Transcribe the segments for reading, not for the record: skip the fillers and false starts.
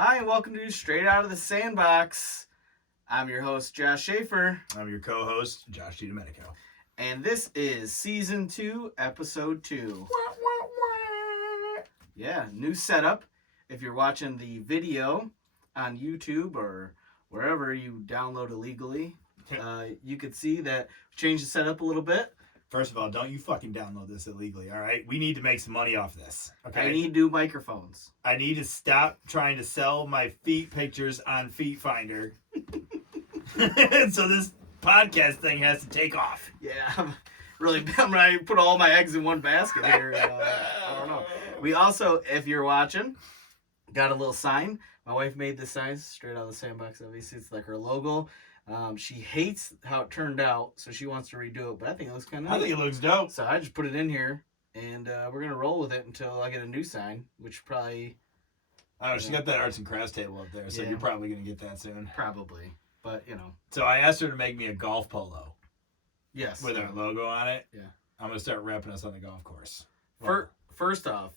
Hi, and welcome to Straight Out of the Sandbox. I'm your host, Josh Schaefer. I'm your co-host, Josh DiDomenico. And this is Season 2, Episode 2. Yeah, new setup. If you're watching the video on YouTube or wherever you download illegally, you could see that we changed the setup a little bit. First of all, don't you fucking download this illegally, all right? We need to make some money off this, okay? I need new microphones. I need to stop trying to sell my feet pictures on Feet Finder. So this podcast thing has to take off. Yeah, I'm gonna put all my eggs in one basket here. I don't know. We also, if you're watching, got a little sign. My wife made this sign straight out of the sandbox. Obviously, it's like her logo. She hates how it turned out, so she wants to redo it. But I think it looks kind of I think it looks dope. So I just put it in here, and we're gonna roll with it until I get a new sign, which probably. Oh, she got that arts and crafts table up there, so Yeah. you're probably gonna get that soon. Probably, but you know. So I asked her to make me a golf polo. Yes. With our logo on it. Yeah. I'm gonna start repping us on the golf course. First off,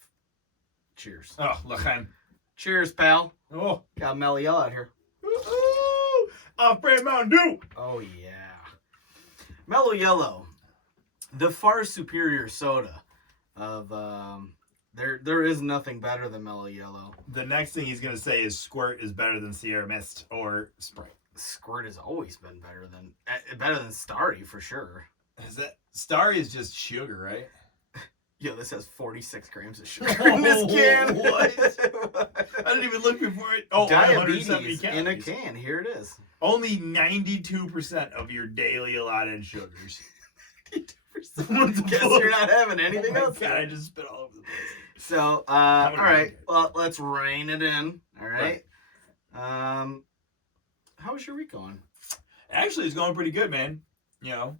cheers. Oh, l'chaim. Cheers, pal. Oh, Got Mellow Yellow out here. Off-brand Mountain Dew. Oh, yeah. Mellow Yellow. The far superior soda of, there is nothing better than Mellow Yellow. The next thing he's going to say is Squirt is better than Sierra Mist or Sprite. Squirt has always been better than Starry for sure. Starry is just sugar, right? Yo, this has 46 grams of sugar in this can. What? I didn't even look before it. Oh, diabetes in a can. Here it is. Only 92% of your daily allotted sugars. 92%. Guess you're not having anything else. God, I just spit all over the place. So, all right. Well, let's rein it in. All right. How was your week going? Actually, it's going pretty good, man. You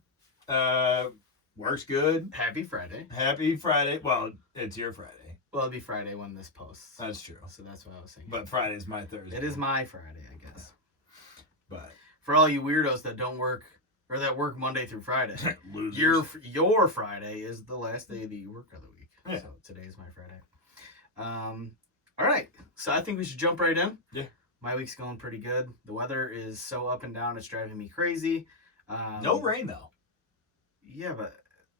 know, works good. Happy Friday. Happy Friday. Well, it's your Friday. Well, it'll be Friday when this posts. That's true. So that's what I was saying. But Friday's my Thursday. It is my Friday, I guess. But for all you weirdos that don't work or that work Monday through Friday, your Friday is the last day that you work of the week. Yeah. So today is my Friday. All right. So I think we should jump right in. Yeah. My week's going pretty good. The weather is so up and down, it's driving me crazy. No rain though. Yeah, but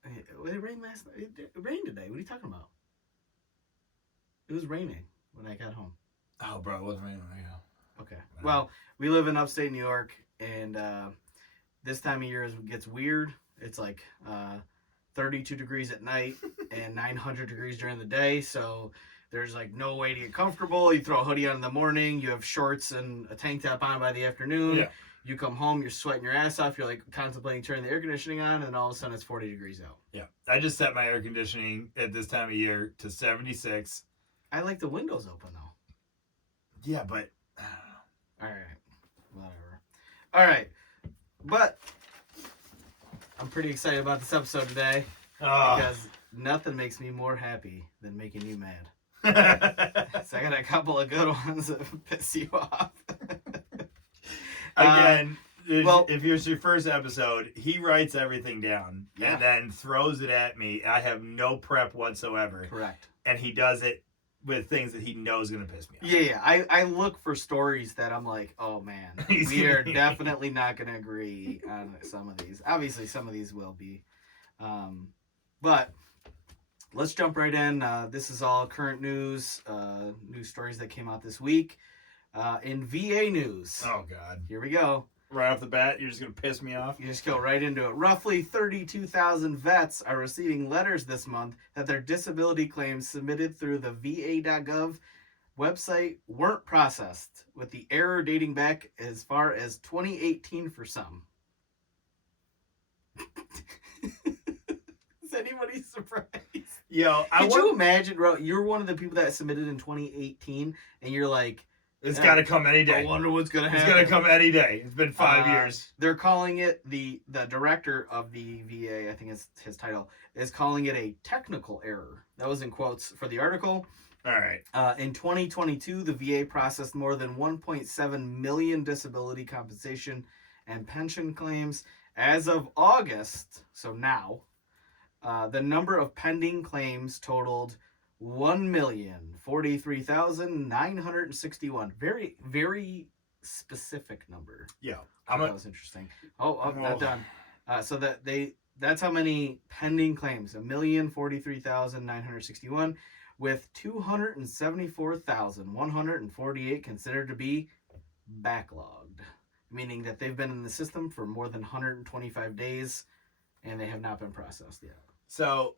it rained last night. It rained today. What are you talking about? It was raining when I got home. Oh, bro, it wasn't raining when I got home. Okay. Well, we live in upstate New York, and this time of year gets weird. It's like 32 degrees at night and 900 degrees during the day, so there's like no way to get comfortable. You throw a hoodie on in the morning, you have shorts and a tank top on by the afternoon. Yeah. You come home, you're sweating your ass off, you're like contemplating turning the air conditioning on, and all of a sudden it's 40 degrees out. Yeah. I just set my air conditioning at this time of year to 76. I like the windows open though. Yeah, but I don't know. All right. Whatever. All right. But I'm pretty excited about this episode today because nothing makes me more happy than making you mad. So I got a couple of good ones that piss you off. Again, if it's your first episode, he writes everything down and then throws it at me. I have no prep whatsoever. Correct. And he does it with things that he knows going to piss me off. Yeah. I look for stories that I'm like, oh man, we are definitely not going to agree on some of these. Obviously, some of these will be. But let's jump right in. This is all current news, news stories that came out this week. In VA news. Oh, God. Here we go. Right off the bat, you're just going to piss me off? You just go right into it. Roughly 32,000 vets are receiving letters this month that their disability claims submitted through the VA.gov website weren't processed, with the error dating back as far as 2018 for some. Is anybody surprised? Yo, Could you imagine, bro, you're one of the people that submitted in 2018, and you're like, it's got to come any day. I wonder what's going to happen. It's going to come any day. It's been 5 years. They're calling it, the director of the VA, I think is his title, is calling it a technical error. That was in quotes for the article. All right. In 2022, the VA processed more than 1.7 million disability compensation and pension claims. As of August, so now, the number of pending claims totaled 1,043,961. Very, very specific number. Yeah. That was interesting. Not done. So that's how many pending claims. 1,043,961 with 274,148 considered to be backlogged, meaning that they've been in the system for more than 125 days and they have not been processed yet. So,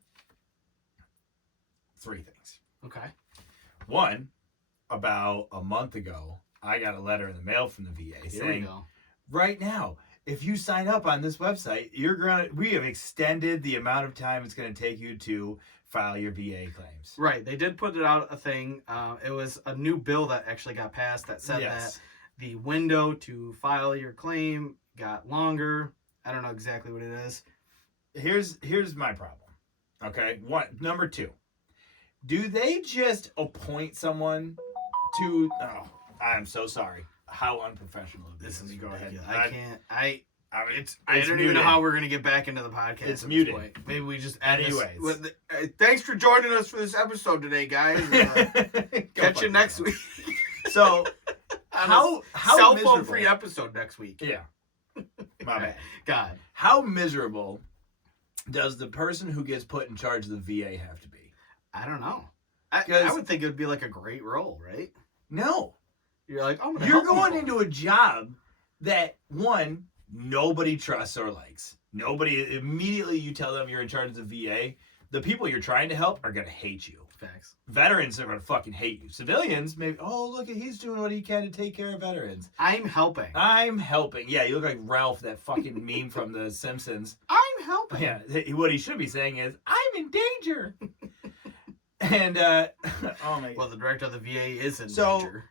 3 things. Okay. One, about a month ago, I got a letter in the mail from the VA saying, right now, if you sign up on this website, we have extended the amount of time it's going to take you to file your VA claims. Right. They did put it out a thing. It was a new bill that actually got passed that said that the window to file your claim got longer. I don't know exactly what it is. Here's my problem. Okay. Number 2. Do they just appoint someone to... Oh, I'm so sorry. How unprofessional of this is. Go ahead. I don't even know how we're going to get back into the podcast. It's muted. Maybe we just add Anyways. Thanks for joining us for this episode today, guys. Catch you next week. So, how cell phone free episode next week. Yeah. My bad. God. How miserable does the person who gets put in charge of the VA have to be? I don't know. I would think it would be like a great role, right? No. You're like, oh, you're going into a job that, one, nobody trusts or likes. Nobody, immediately you tell them you're in charge of the VA, the people you're trying to help are going to hate you. Facts. Veterans are going to fucking hate you. Civilians, maybe, oh, look, he's doing what he can to take care of veterans. I'm helping. Yeah, you look like Ralph, that fucking meme from The Simpsons. I'm helping. Yeah, what he should be saying is, I'm in danger. And, oh my. Well, the director of the VA is in danger.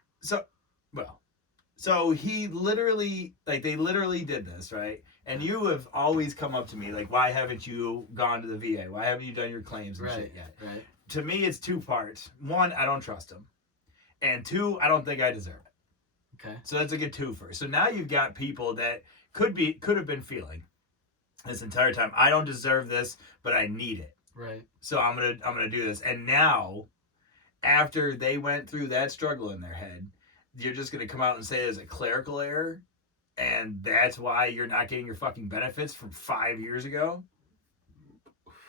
So he literally, they literally did this, right? And you have always come up to me, like, why haven't you gone to the VA? Why haven't you done your claims and shit yet? Right. To me, it's 2 parts. 1, I don't trust him. And 2, I don't think I deserve it. Okay. So that's like a twofer. So now you've got people that could have been feeling this entire time, I don't deserve this, but I need it. Right. So I'm gonna do this. And now, after they went through that struggle in their head, you're just gonna come out and say there's a clerical error, and that's why you're not getting your fucking benefits from 5 years ago.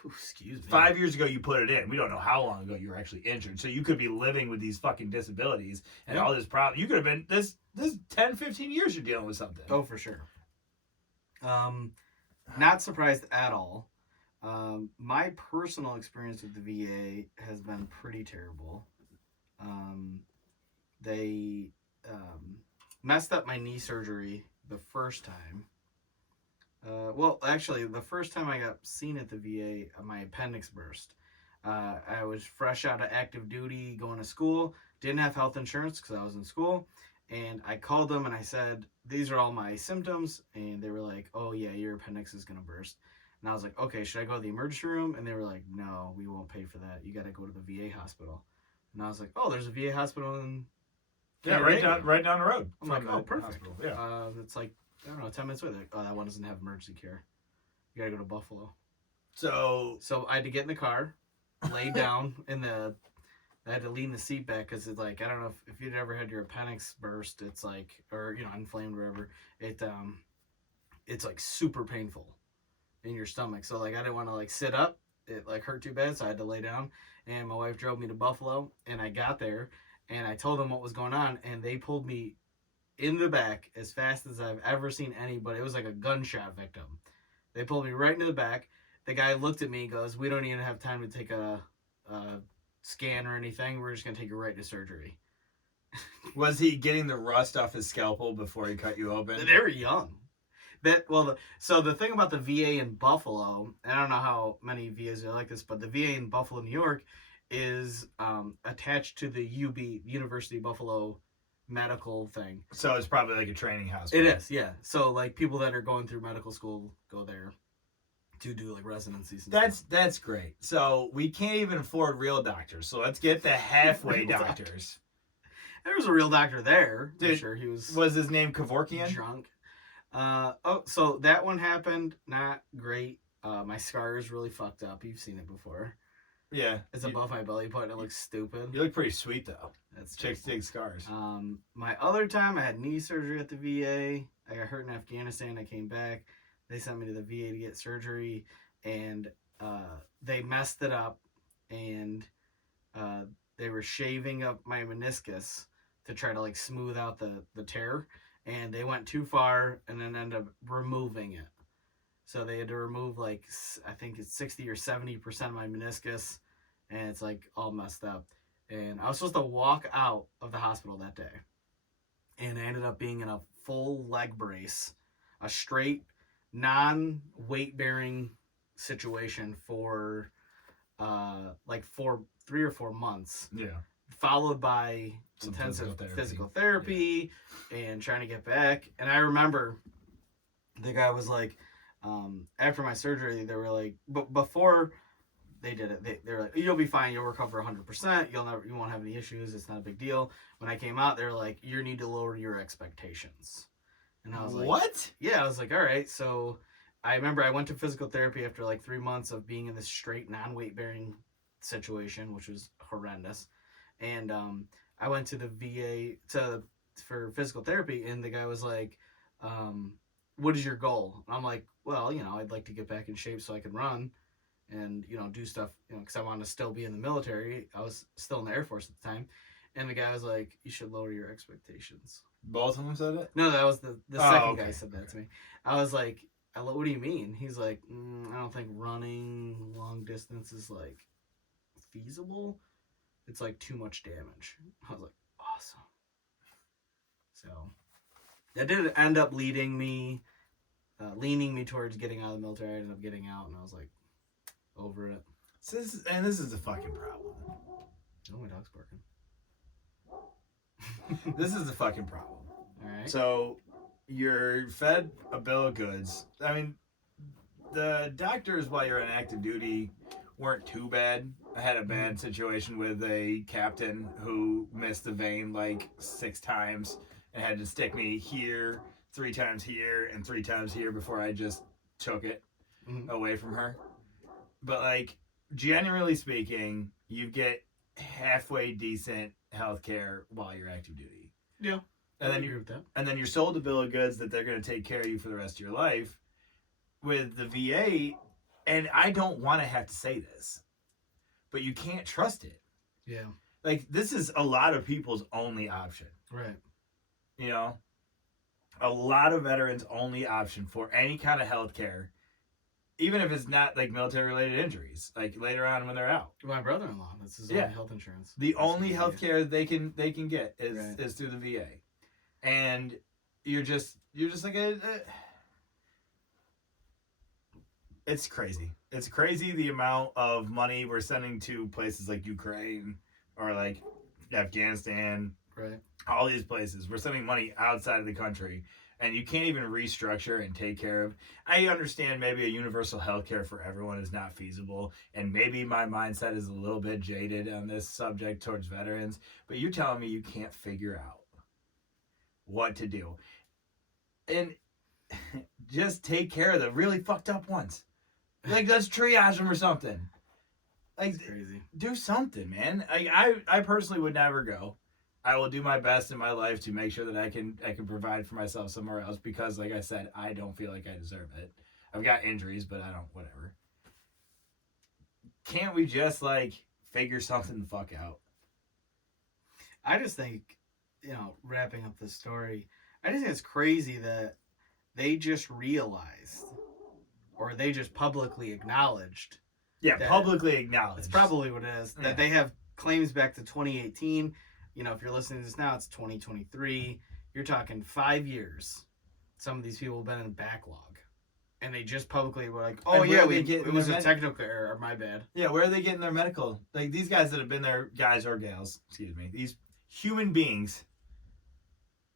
Excuse me. 5 years ago you put it in. We don't know how long ago you were actually injured. So you could be living with these fucking disabilities and all this problem. You could have been this 10, 15 years you're dealing with something. Oh, for sure. Not surprised at all. My personal experience with the VA has been pretty terrible. They messed up my knee surgery the first time. Well, actually, the first time I got seen at the VA, my appendix burst. I was fresh out of active duty, going to school, didn't have health insurance because I was in school, and I called them and I said, these are all my symptoms, and they were like, oh yeah, your appendix is going to burst. And I was like, okay, should I go to the emergency room? And they were like, no, we won't pay for that. You got to go to the VA hospital. And I was like, oh, there's a VA hospital in... Yeah, right down the road. I'm like, oh, perfect. Hospital. Yeah. It's like, I don't know, 10 minutes away. Like, oh, that one doesn't have emergency care. You got to go to Buffalo. So I had to get in the car, lay down I had to lean the seat back because it's like, I don't know if you'd ever had your appendix burst, it's like, or, inflamed or whatever. It's like super painful in your stomach. So like, I didn't want to like sit up. It like hurt too bad. So I had to lay down, and my wife drove me to Buffalo, and I got there and I told them what was going on, and they pulled me in the back as fast as I've ever seen anybody. It was like a gunshot victim. They pulled me right into the back. The guy looked at me and goes, we don't even have time to take a scan or anything. We're just going to take you right to surgery. Was he getting the rust off his scalpel before he cut you open? They were young. So the thing about the VA in Buffalo, and I don't know how many VAs are like this, but the VA in Buffalo, New York, is attached to the UB, University of Buffalo medical thing. So it's probably like a training hospital. It is, yeah. So like people that are going through medical school go there to do like residencies and stuff. That's great. So we can't even afford real doctors. So let's get the halfway doctors. There was a real doctor there. Dude, I'm sure he was his name Kevorkian? Drunk. So that one happened. Not great. My scar is really fucked up. You've seen it before. Yeah. It's above my belly button. It looks stupid. You look pretty sweet though. That's chicks dig scars. My other time, I had knee surgery at the VA. I got hurt in Afghanistan. I came back. They sent me to the VA to get surgery, and they messed it up, and they were shaving up my meniscus to try to like smooth out the tear, and they went too far and then ended up removing it. So they had to remove like, I think it's 60 or 70% of my meniscus, and it's like all messed up. And I was supposed to walk out of the hospital that day, and I ended up being in a full leg brace, a straight non-weight bearing situation for like 3 or 4 months. Yeah. Followed by intensive physical therapy and trying to get back. And I remember the guy was like, after my surgery, they were like, but before they did it, they were like, you'll be fine, you'll recover 100%, you won't have any issues, it's not a big deal. When I came out, they were like, you need to lower your expectations. And I was like, what? Yeah, I was like, all right. So I remember I went to physical therapy after like 3 months of being in this straight non-weight bearing situation, which was horrendous. And I went to the VA for physical therapy, and the guy was like, what is your goal? And I'm like, well, I'd like to get back in shape so I can run and, do stuff, because I wanted to still be in the military. I was still in the Air Force at the time. And the guy was like, you should lower your expectations. Both of them said it? No, that was the second guy said that to me. I was like, what do you mean? He's like, I don't think running long distance is like feasible. It's like too much damage. I was like, awesome. So that did end up leaning me towards getting out of the military. I ended up getting out, and I was like, over it. So this is a fucking problem. Oh, my dog's barking. This is a fucking problem. All right. So you're fed a bill of goods. I mean, the doctors while you're on active duty weren't too bad. I had a bad situation with a captain who missed the vein like 6 times and had to stick me here, 3 times here, and 3 times here before I just took it away from her. But like, generally speaking, you get halfway decent healthcare while you're active duty. Yeah. And then you're sold a bill of goods that they're going to take care of you for the rest of your life. With the VA, and I don't want to have to say this, but you can't trust it. Yeah. Like, this is a lot of people's only option. Right. A lot of veterans' only option for any kind of health care, even if it's not like military-related injuries, like later on when they're out. My brother-in-law, that's his only health insurance. The only health care they can get is through the VA. And you're just like it's crazy. It's crazy the amount of money we're sending to places like Ukraine or like Afghanistan. Right. All these places. We're sending money outside of the country, and you can't even restructure and take care of. I understand maybe a universal health care for everyone is not feasible, and maybe my mindset is a little bit jaded on this subject towards veterans, but you're telling me you can't figure out what to do. And just take care of the really fucked up ones. Like, let's triage them or something. Like, that's crazy. Do something, man. I personally would never go. I will do my best in my life to make sure that I can provide for myself somewhere else because, like I said, I don't feel like I deserve it. I've got injuries, but I don't, whatever. Can't we just, like, figure something the fuck out? I just think, wrapping up this story, I just think it's crazy that they just realized, or they just publicly acknowledged. Yeah, publicly acknowledged. It's probably what it is. That they have claims back to 2018. If you're listening to this now, it's 2023. You're talking 5 years. Some of these people have been in backlog. And they just publicly were like, oh, yeah, it was a technical error. My bad. Yeah, where are they getting their medical? Like, these guys that have been there, guys or gals, excuse me, these human beings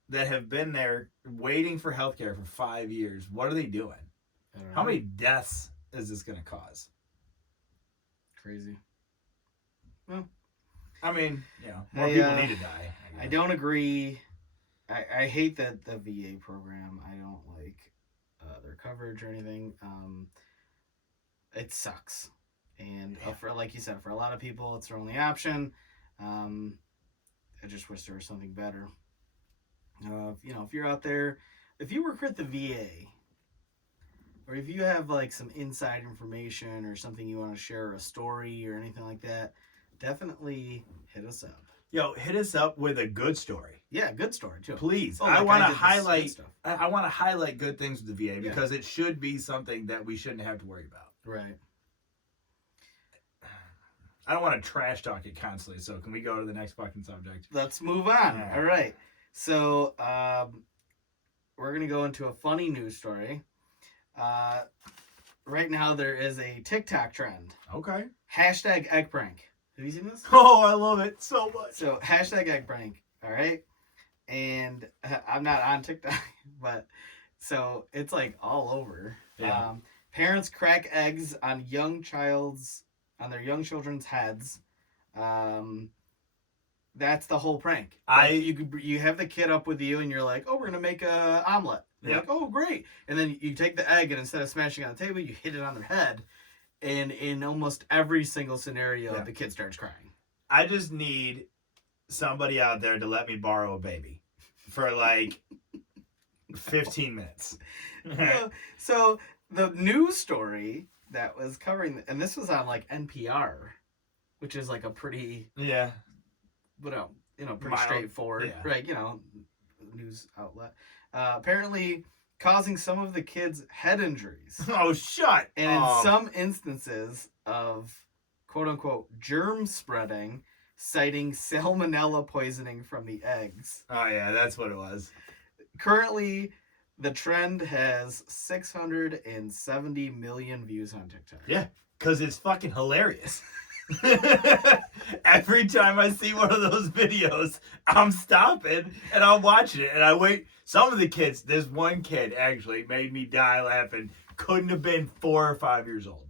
that have been there waiting for healthcare for 5 years, what are they doing? How many deaths is this going to cause? Crazy. Well, I mean, more people need to die. I don't agree. I hate that the VA program. I don't like their coverage or anything. It sucks. And for, like you said, for a lot of people, it's their only option. I just wish there was something better. If you're out there, if you work at the VA, or if you have like some inside information or something you want to share, a story or anything like that, definitely hit us up. Yo, hit us up with a good story. Yeah, good story too. Please. I want to highlight. I want to highlight good things with the VA because it should be something that we shouldn't have to worry about. Right. I don't want to trash talk it constantly. So can we go to the next fucking subject? Let's move on. All right. So we're gonna go into a funny news story. Right now there is a TikTok trend. Okay. Hashtag egg prank. Have you seen this? Oh, I love it so much. So hashtag egg prank. All right. And I'm not on TikTok, but so it's like all over. Yeah. Parents crack eggs on their young children's heads. That's the whole prank. You have the kid up with you, and you're like, "Oh, we're gonna make a omelet." They're like, "Oh, great!" And then you take the egg, and instead of smashing it on the table, you hit it on their head. And in almost every single scenario, the kid starts crying. I just need somebody out there to let me borrow a baby for like 15 minutes. So the news story that was covering, and this was on like NPR, which is like a pretty pretty straightforward, right? News outlet. Apparently causing some of the kids head injuries. Oh, shut! And in some instances of quote unquote germ spreading, citing salmonella poisoning from the eggs. Oh yeah, that's what it was. Currently, the trend has 670 million views on TikTok. Yeah, because it's fucking hilarious. Every time I see one of those videos, I'm stopping and I'm watching it and I wait. Some of the kids, there's one kid actually made me die laughing. Couldn't have been 4 or 5 years old.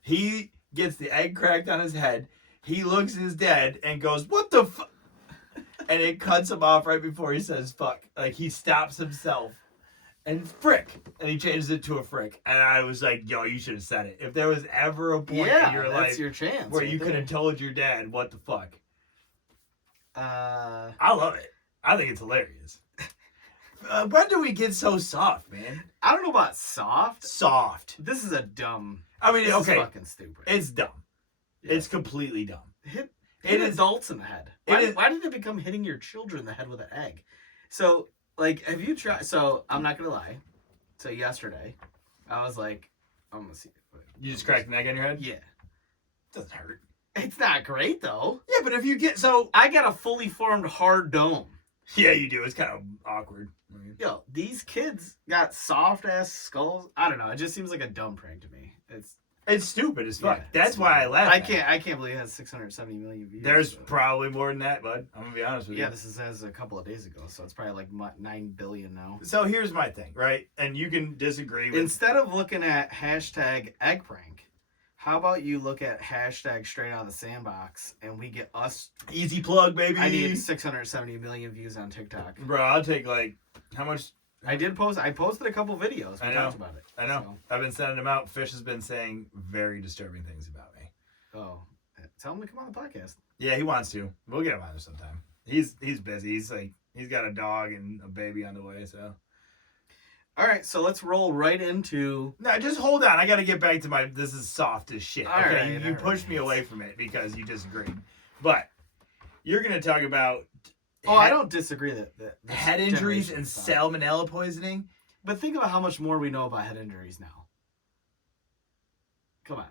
He gets the egg cracked on his head. He looks at his dad and goes, "What the fuck?" And it cuts him off right before he says fuck. Like he stops himself. And frick. And he changes it to a frick. And I was like, yo, you should have said it. If there was ever a point in your life your chance where you could have told your dad, what the fuck? I love it. I think it's hilarious. When do we get so soft, man? I don't know about soft. Soft. This is a dumb. I mean, this is fucking stupid. It's dumb. Yeah. It's completely dumb. Hit adults in the head. Why did it become hitting your children in the head with an egg? So, like, have you tried? So, I'm not going to lie. So, yesterday, I was like, I'm going to see. You just cracked an egg on your head? Yeah. Doesn't hurt. It's not great, though. Yeah, but if you get I got a fully formed hard dome. Yeah, you do. It's kind of awkward. Yo, these kids got soft-ass skulls. I don't know. It just seems like a dumb prank to me. It's stupid as fuck. That's why I laugh. I can't believe it has 670 million views. There's probably more than that, bud. I'm gonna be honest with you. Yeah, this is as a couple of days ago, so it's probably like 9 billion now. So here's my thing, right? And you can disagree with. Instead of looking at hashtag egg prank, how about you look at hashtag straight out of the sandbox and we get us easy plug, baby. I need 670 million views on TikTok. Bro, I'll take like how much? I posted a couple videos. We talked about it. I know. So. I've been sending them out. Fish has been saying very disturbing things about me. Oh, tell him to come on the podcast. Yeah, he wants to. We'll get him on there sometime. He's busy. He's got a dog and a baby on the way. So. All right, so let's roll right into. No, just hold on. I got to get back to my. This is soft as shit. All okay, right, you pushed me away from it because you disagreed. But you're gonna talk about. I don't disagree that head injuries and salmonella poisoning. But think about how much more we know about head injuries now. Come on.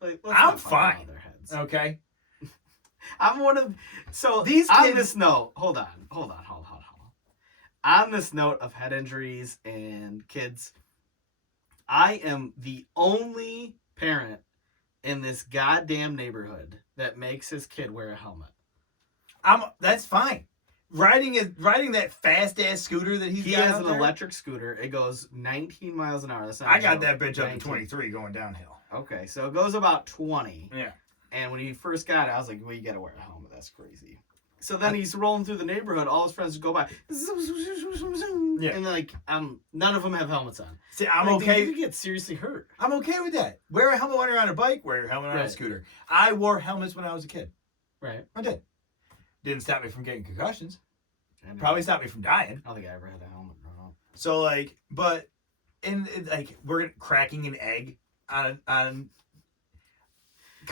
Like, I'm fine. Their heads. Okay. I'm one of these kids. On this note, hold on. On this note of head injuries and kids, I am the only parent in this goddamn neighborhood that makes his kid wear a helmet. That's fine. Riding that fast ass scooter that he has an electric scooter. It goes 19 miles an hour. That's not got that bitch up to 23 going downhill. Okay, so it goes about 20. Yeah. And when he first got it, I was like, well, you got to wear a helmet. That's crazy. So then he's rolling through the neighborhood. All his friends go by. Yeah. And like, none of them have helmets on. See, I'm like, okay. They could get seriously hurt. I'm okay with that. Wear a helmet when you're on a bike. Wear a helmet on a scooter. I wore helmets when I was a kid. Right. I did. Didn't stop me from getting concussions. Probably stopped me from dying. I don't think I ever had a helmet growing up. So like, but like we're cracking an egg on.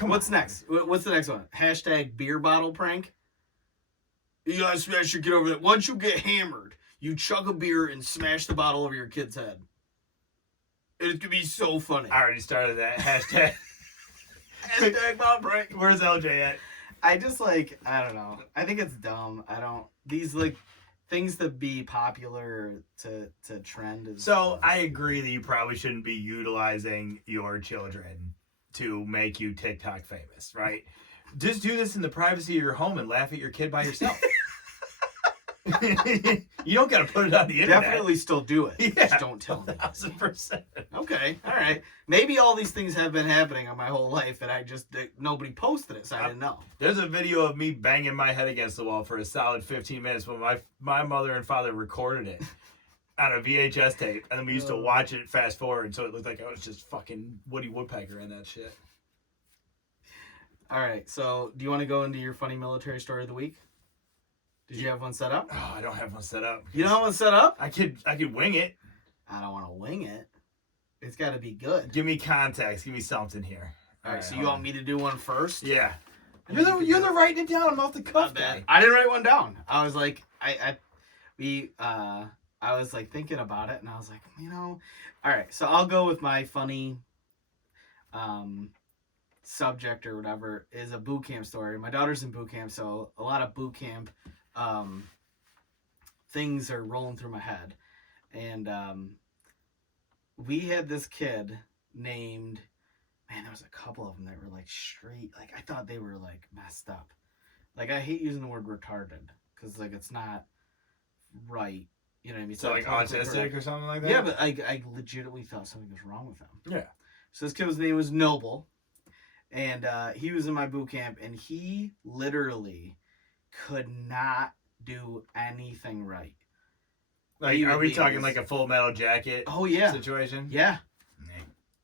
What's next? What's the next one? Hashtag beer bottle prank. You gotta smash your kid over that. Once you get hammered, you chug a beer and smash the bottle over your kid's head. It could be so funny. I already started that hashtag. Hashtag bottle prank. Where's LJ at? I just like, I don't know. I think it's dumb. These like things that be popular to trend. So I agree that you probably shouldn't be utilizing your children to make you TikTok famous, right? Just do this in the privacy of your home and laugh at your kid by yourself. You don't got to put it on the internet. Definitely still do it. Yeah, just don't tell me. 1,000%. Okay, all right. Maybe all these things have been happening on my whole life, and nobody posted it, so I didn't know. There's a video of me banging my head against the wall for a solid 15 minutes when my mother and father recorded it on a VHS tape, and then we used to watch it fast forward, so it looked like I was just fucking Woody Woodpecker in that shit. All right, so do you want to go into your funny military story of the week? Did you have one set up? Oh, I don't have one set up. You don't have one set up? I could wing it. I don't want to wing it. It's got to be good. Give me context. Give me something here. All right, so you want me to do one first? Yeah. You're the writing it down. I'm off the cuff guy. I didn't write one down. I was like, I was like thinking about it, and I was like, all right. So I'll go with my funny subject or whatever is a boot camp story. My daughter's in boot camp, so a lot of boot camp things are rolling through my head. And we had this kid named, there was a couple of them that were like straight, like I thought they were like messed up. Like I hate using the word retarded because like it's not right. You know what I mean? So like autistic or something like that? Yeah, but I legitimately thought something was wrong with him. Yeah. So this kid's name was Noble. And he was in my boot camp, and he literally could not do anything right. Like, are we talking like a Full Metal Jacket? Oh yeah, situation? Yeah.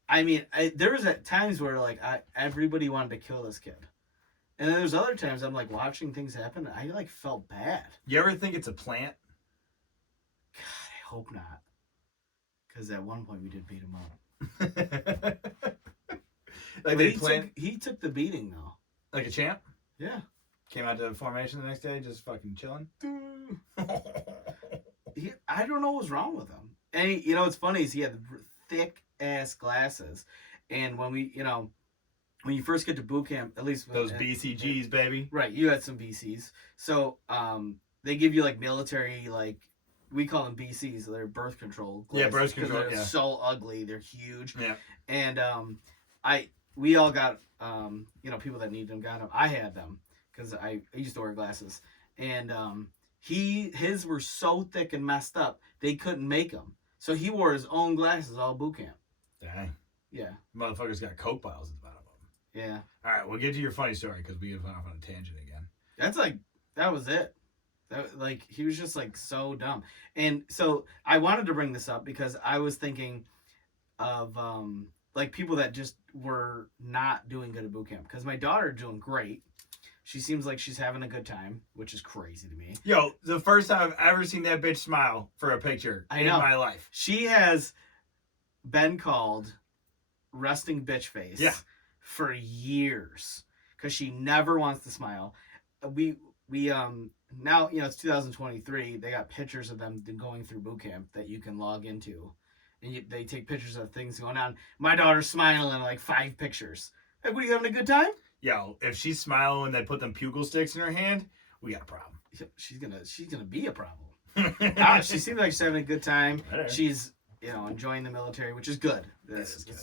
I mean, there was at times where like everybody wanted to kill this kid, and then there's other times I'm like watching things happen. I like felt bad. You ever think it's a plant? God, I hope not. Because at one point we did beat him up. Like he took the beating though. Like a champ? Yeah. Came out to formation the next day, just fucking chilling. I don't know what was wrong with him. And what's funny is he had thick ass glasses, and when when you first get to boot camp, at least those BCGs, baby. Right, you had some BCs. So they give you like military, like we call them BCs. They're birth control glasses. Yeah, birth control. They're so ugly. They're huge. Yeah. And we all got people that need them got them. I had them because I used to wear glasses, and his were so thick and messed up they couldn't make them. So he wore his own glasses all boot camp. Dang. Yeah. Motherfuckers got Coke bottles at the bottom of them. Yeah. All right, we'll get to your funny story because we get off on a tangent again. That was it. Like he was just like so dumb. And so I wanted to bring this up because I was thinking of like people that just were not doing good at boot camp. Because my daughter doing great. She seems like she's having a good time, which is crazy to me. Yo, the first time I've ever seen that bitch smile for a picture in my life. She has been called resting bitch face for years because she never wants to smile. We now it's 2023. They got pictures of them going through boot camp that you can log into, and they take pictures of things going on. My daughter's smiling in like 5 pictures. Like, what, are you having a good time? Yo, if she's smiling when they put them pugil sticks in her hand, we got a problem. She's gonna be a problem. She seems like she's having a good time. She's enjoying the military, which is good. It's good.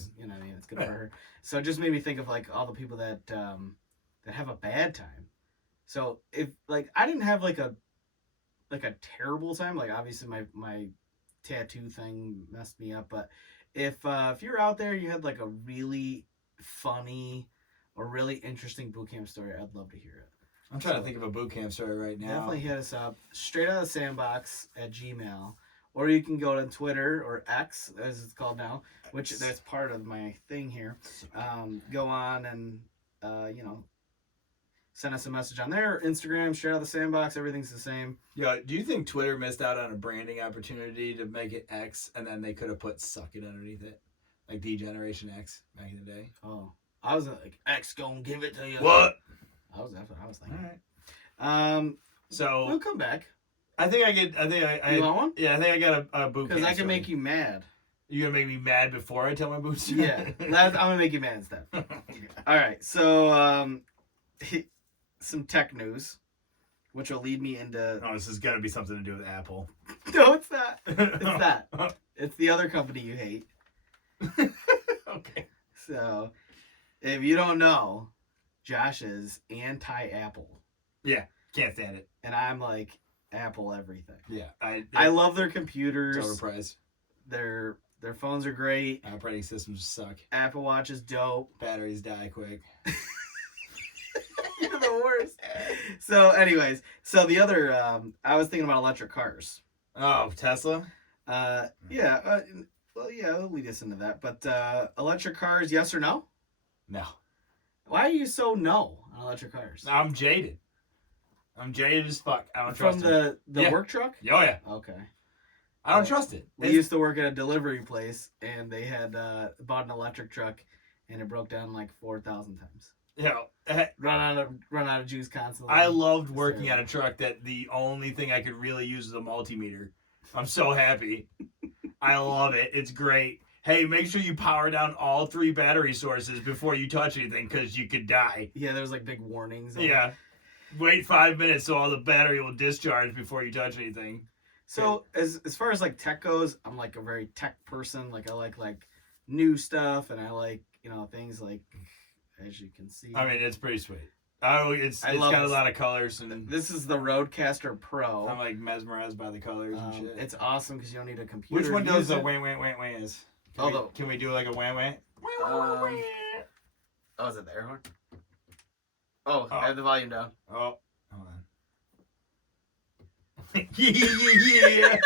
It's good for her. So it just made me think of like all the people that have a bad time. So if like I didn't have like a terrible time, like obviously my tattoo thing messed me up, but if you're out there, you had like a really funny or really interesting boot camp story, I'd love to hear it. I'm trying to think of a boot camp story right now. Definitely hit us up. Straight out of the sandbox at Gmail. Or you can go to Twitter or X, as it's called now, which that's part of my thing here. Go on and, send us a message on there. Instagram, straight out of the sandbox, everything's the same. Yeah, do you think Twitter missed out on a branding opportunity to make it X, and then they could have put "suck it" underneath it, like D-Generation X back in the day? Oh, I was like, X gonna give it to you. What? That's what I was thinking. All right. So we'll come back. I think I You want one? Yeah, I think I got a boot camp. Because I can make you mad. You gonna make me mad before I tell my boot story? Yeah, I'm gonna make you mad instead. All right, so some tech news, which will lead me into. Oh, this is gonna be something to do with Apple. No, it's not. It's that. It's the other company you hate. Okay. So, if you don't know, Josh is anti-Apple. Yeah, can't stand it. And I'm like Apple everything. Yeah, I love their computers. It's overpriced. Their phones are great. Operating systems suck. Apple Watch is dope. Batteries die quick. You're the worst. So, anyways, the other I was thinking about electric cars. Oh, Tesla? Yeah. It'll lead us into that. But electric cars, yes or no? No. Why are you so no on electric cars? I'm jaded. I'm jaded as fuck. I don't trust it. From the work truck? Oh, yeah. Okay. I don't trust it. We used to work at a delivery place, and they had bought an electric truck, and it broke down like 4,000 times. Run out of juice constantly. I loved working at a truck that the only thing I could really use is a multimeter. I'm so happy. I love it. It's great. Hey, make sure you power down all 3 battery sources before you touch anything, because you could die. Yeah, there's like big warnings. Yeah. Wait 5 minutes so all the battery will discharge before you touch anything. So as far as like tech goes, I'm like a very tech person. Like I like new stuff, and I like things like, as you can see. I mean, it's pretty sweet. It's got a lot of colors, and this is the Roadcaster Pro. I'm like mesmerized by the colors and shit. It's awesome because you don't need a computer. Which one does the wah is? Can we do like a wah? Oh, is it the air horn? Oh, I have the volume down. Oh, hold on. Yeah.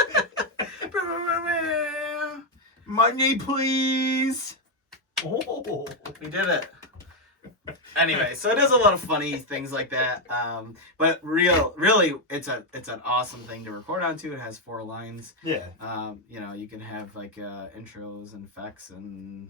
Money, please. Oh, we did it. Anyway, so it does a lot of funny things like that. But really, it's an awesome thing to record onto. It has 4 lines. Yeah. You can have like intros and effects, and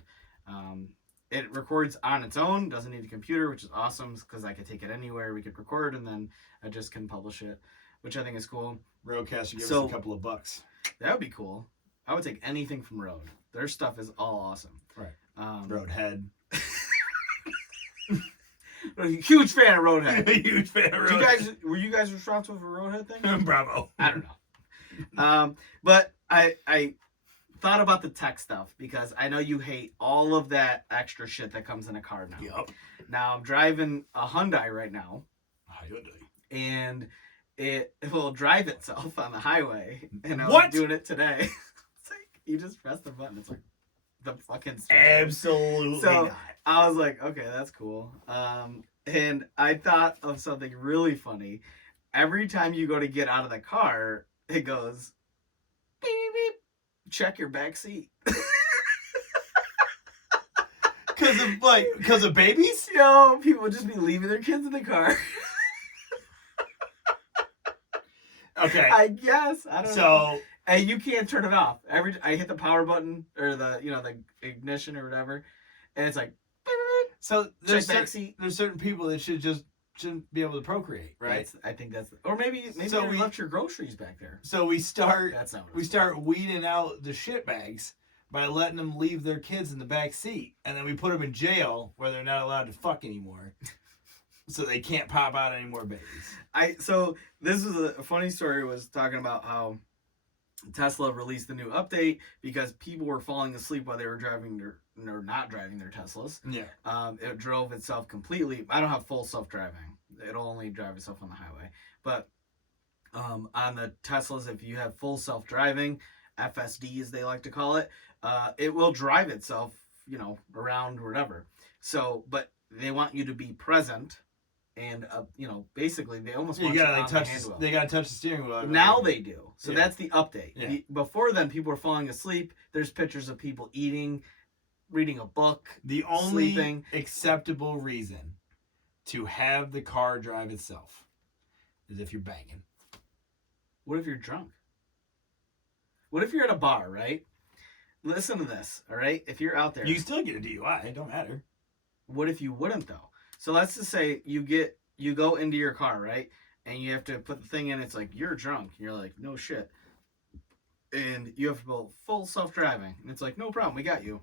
it records on its own. Doesn't need a computer, which is awesome because I could take it anywhere. We could record, and then I just can publish it, which I think is cool. Roadcaster gives us a couple of bucks. That would be cool. I would take anything from Rode. Their stuff is all awesome. Right. Roadhead. A huge fan of Roadhead. Huge fan of Roadhead. Were you guys responsible for Roadhead thing? Bravo. I don't know. But I thought about the tech stuff because I know you hate all of that extra shit that comes in a car now. Yep. Now I'm driving a Hyundai right now. Hyundai. And it will drive itself on the highway. And I was What? doing it today. It's like you just press the button. It's like the fucking Absolutely so not. I was like, okay, that's cool. And I thought of something really funny. Every time you go to get out of the car, it goes beep beep. Check your back seat. Because of babies? People would just be leaving their kids in the car. Okay. I guess. I don't know. So And you can't turn it off. I hit the power button or the ignition or whatever, and it's like. So there's backseat. There's certain people that shouldn't be able to procreate, right? I think that's or maybe so we left your groceries back there. So we start start weeding out the shit bags by letting them leave their kids in the back seat, and then we put them in jail where they're not allowed to fuck anymore. So they can't pop out any more babies. So this was a funny story. Was talking about how Tesla released the new update because people were falling asleep while they were driving or not driving their Teslas. Yeah. It drove itself completely. I don't have full self-driving. It'll only drive itself on the highway. But on the Teslas, if you have full self-driving, FSD as they like to call it, it will drive itself, around whatever. So, but they want you to be present and basically they almost You want gotta you like on touch. the handwheel. They gotta touch the steering wheel. Now they do. So that's the update. Yeah. Before then, people were falling asleep. There's pictures of people eating, reading a book. The only sleeping. acceptable reason to have the car drive itself is if you're banging. What if you're drunk? What if you're at a bar, right? Listen to this, all right? If you're out there, You can still get a DUI. It don't matter. What if you wouldn't though? So let's just say you go into your car, right? And you have to put the thing in. It's like you're drunk. And you're like, no shit. And you have to go full self-driving. And it's like, no problem, we got you.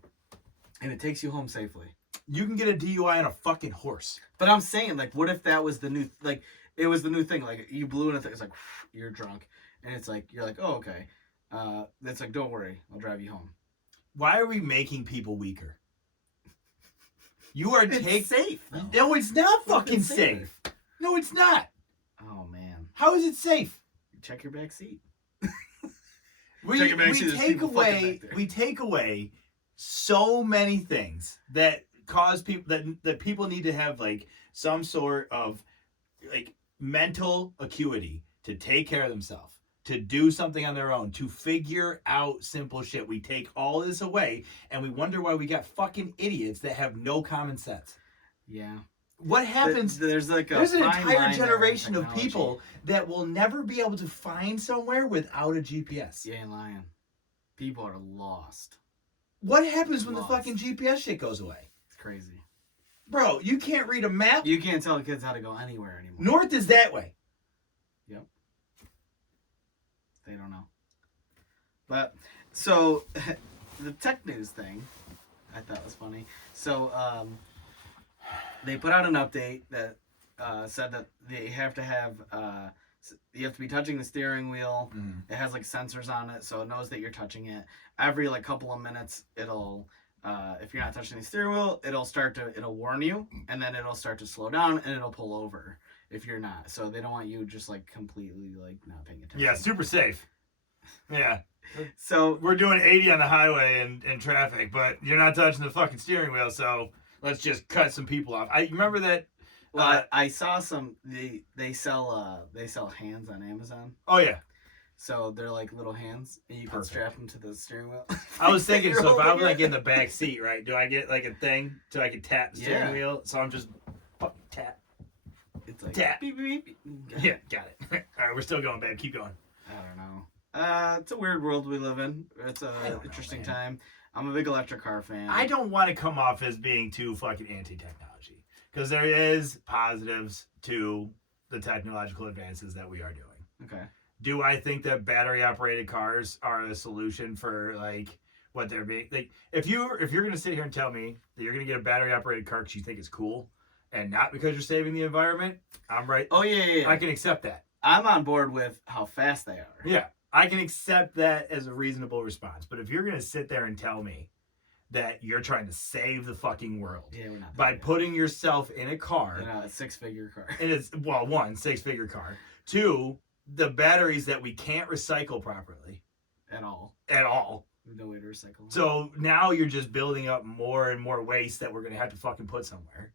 And it takes you home safely. You can get a DUI on a fucking horse. But I'm saying, like, what if that was the new, like, it was the new thing. Like, you blew in a thing. It's like, you're drunk. And it's like, you're like, oh, okay. It's like, don't worry. I'll drive you home. Why are we making people weaker? You are safe, though. No, it's not fucking safe. No, it's not. Oh, man. How is it safe? Check your back seat. We take away so many things that cause people that people need to have like some sort of like mental acuity to take care of themselves, to do something on their own, to figure out simple shit. We take all this away and we wonder why we got fucking idiots that have no common sense. Yeah. What happens? There's an entire generation of people that will never be able to find somewhere without a GPS. You ain't lying. People are lost. What happens when the fucking GPS shit goes away? It's crazy. Bro, you can't read a map. You can't tell kids how to go anywhere anymore. North is that way. Yep. They don't know. But, so, the tech news thing, I thought was funny. So, they put out an update that said that they have to have, you have to be touching the steering wheel. Mm-hmm. It has like sensors on it, so it knows that you're touching it. Every like couple of minutes, it'll, if you're not touching the steering wheel, it'll warn you, and then it'll start to slow down, and it'll pull over if you're not. So they don't want you just like completely like not paying attention. Yeah, super safe. Yeah. So we're doing 80 on the highway in traffic, but you're not touching the fucking steering wheel, so let's just cut some people off. I remember that. Well, I saw some. They sell hands on Amazon. Oh yeah. So they're like little hands, and you can strap them to the steering wheel. I was thinking, so if I'm like in the back seat, right? Do I get like a thing so I can tap the steering wheel? So I'm just tap. It's like tap. Beep, beep, beep. Yeah, got it. All right, we're still going, babe. Keep going. I don't know. It's a weird world we live in. It's an interesting time. I'm a big electric car fan. I don't want to come off as being too fucking anti-technology, because there is positives to the technological advances that we are doing. Okay. Do I think that battery operated cars are a solution for like what they're being like? If you're gonna sit here and tell me that you're gonna get a battery operated car because you think it's cool and not because you're saving the environment, I'm right. Oh yeah. I can accept that. I'm on board with how fast they are. Yeah, I can accept that as a reasonable response. But if you're gonna sit there and tell me that you're trying to save the fucking world by putting yourself in a car, a six-figure car, and it's one 6-figure car, two, the batteries that we can't recycle properly at all. No way to recycle. So now you're just building up more and more waste that we're gonna have to fucking put somewhere.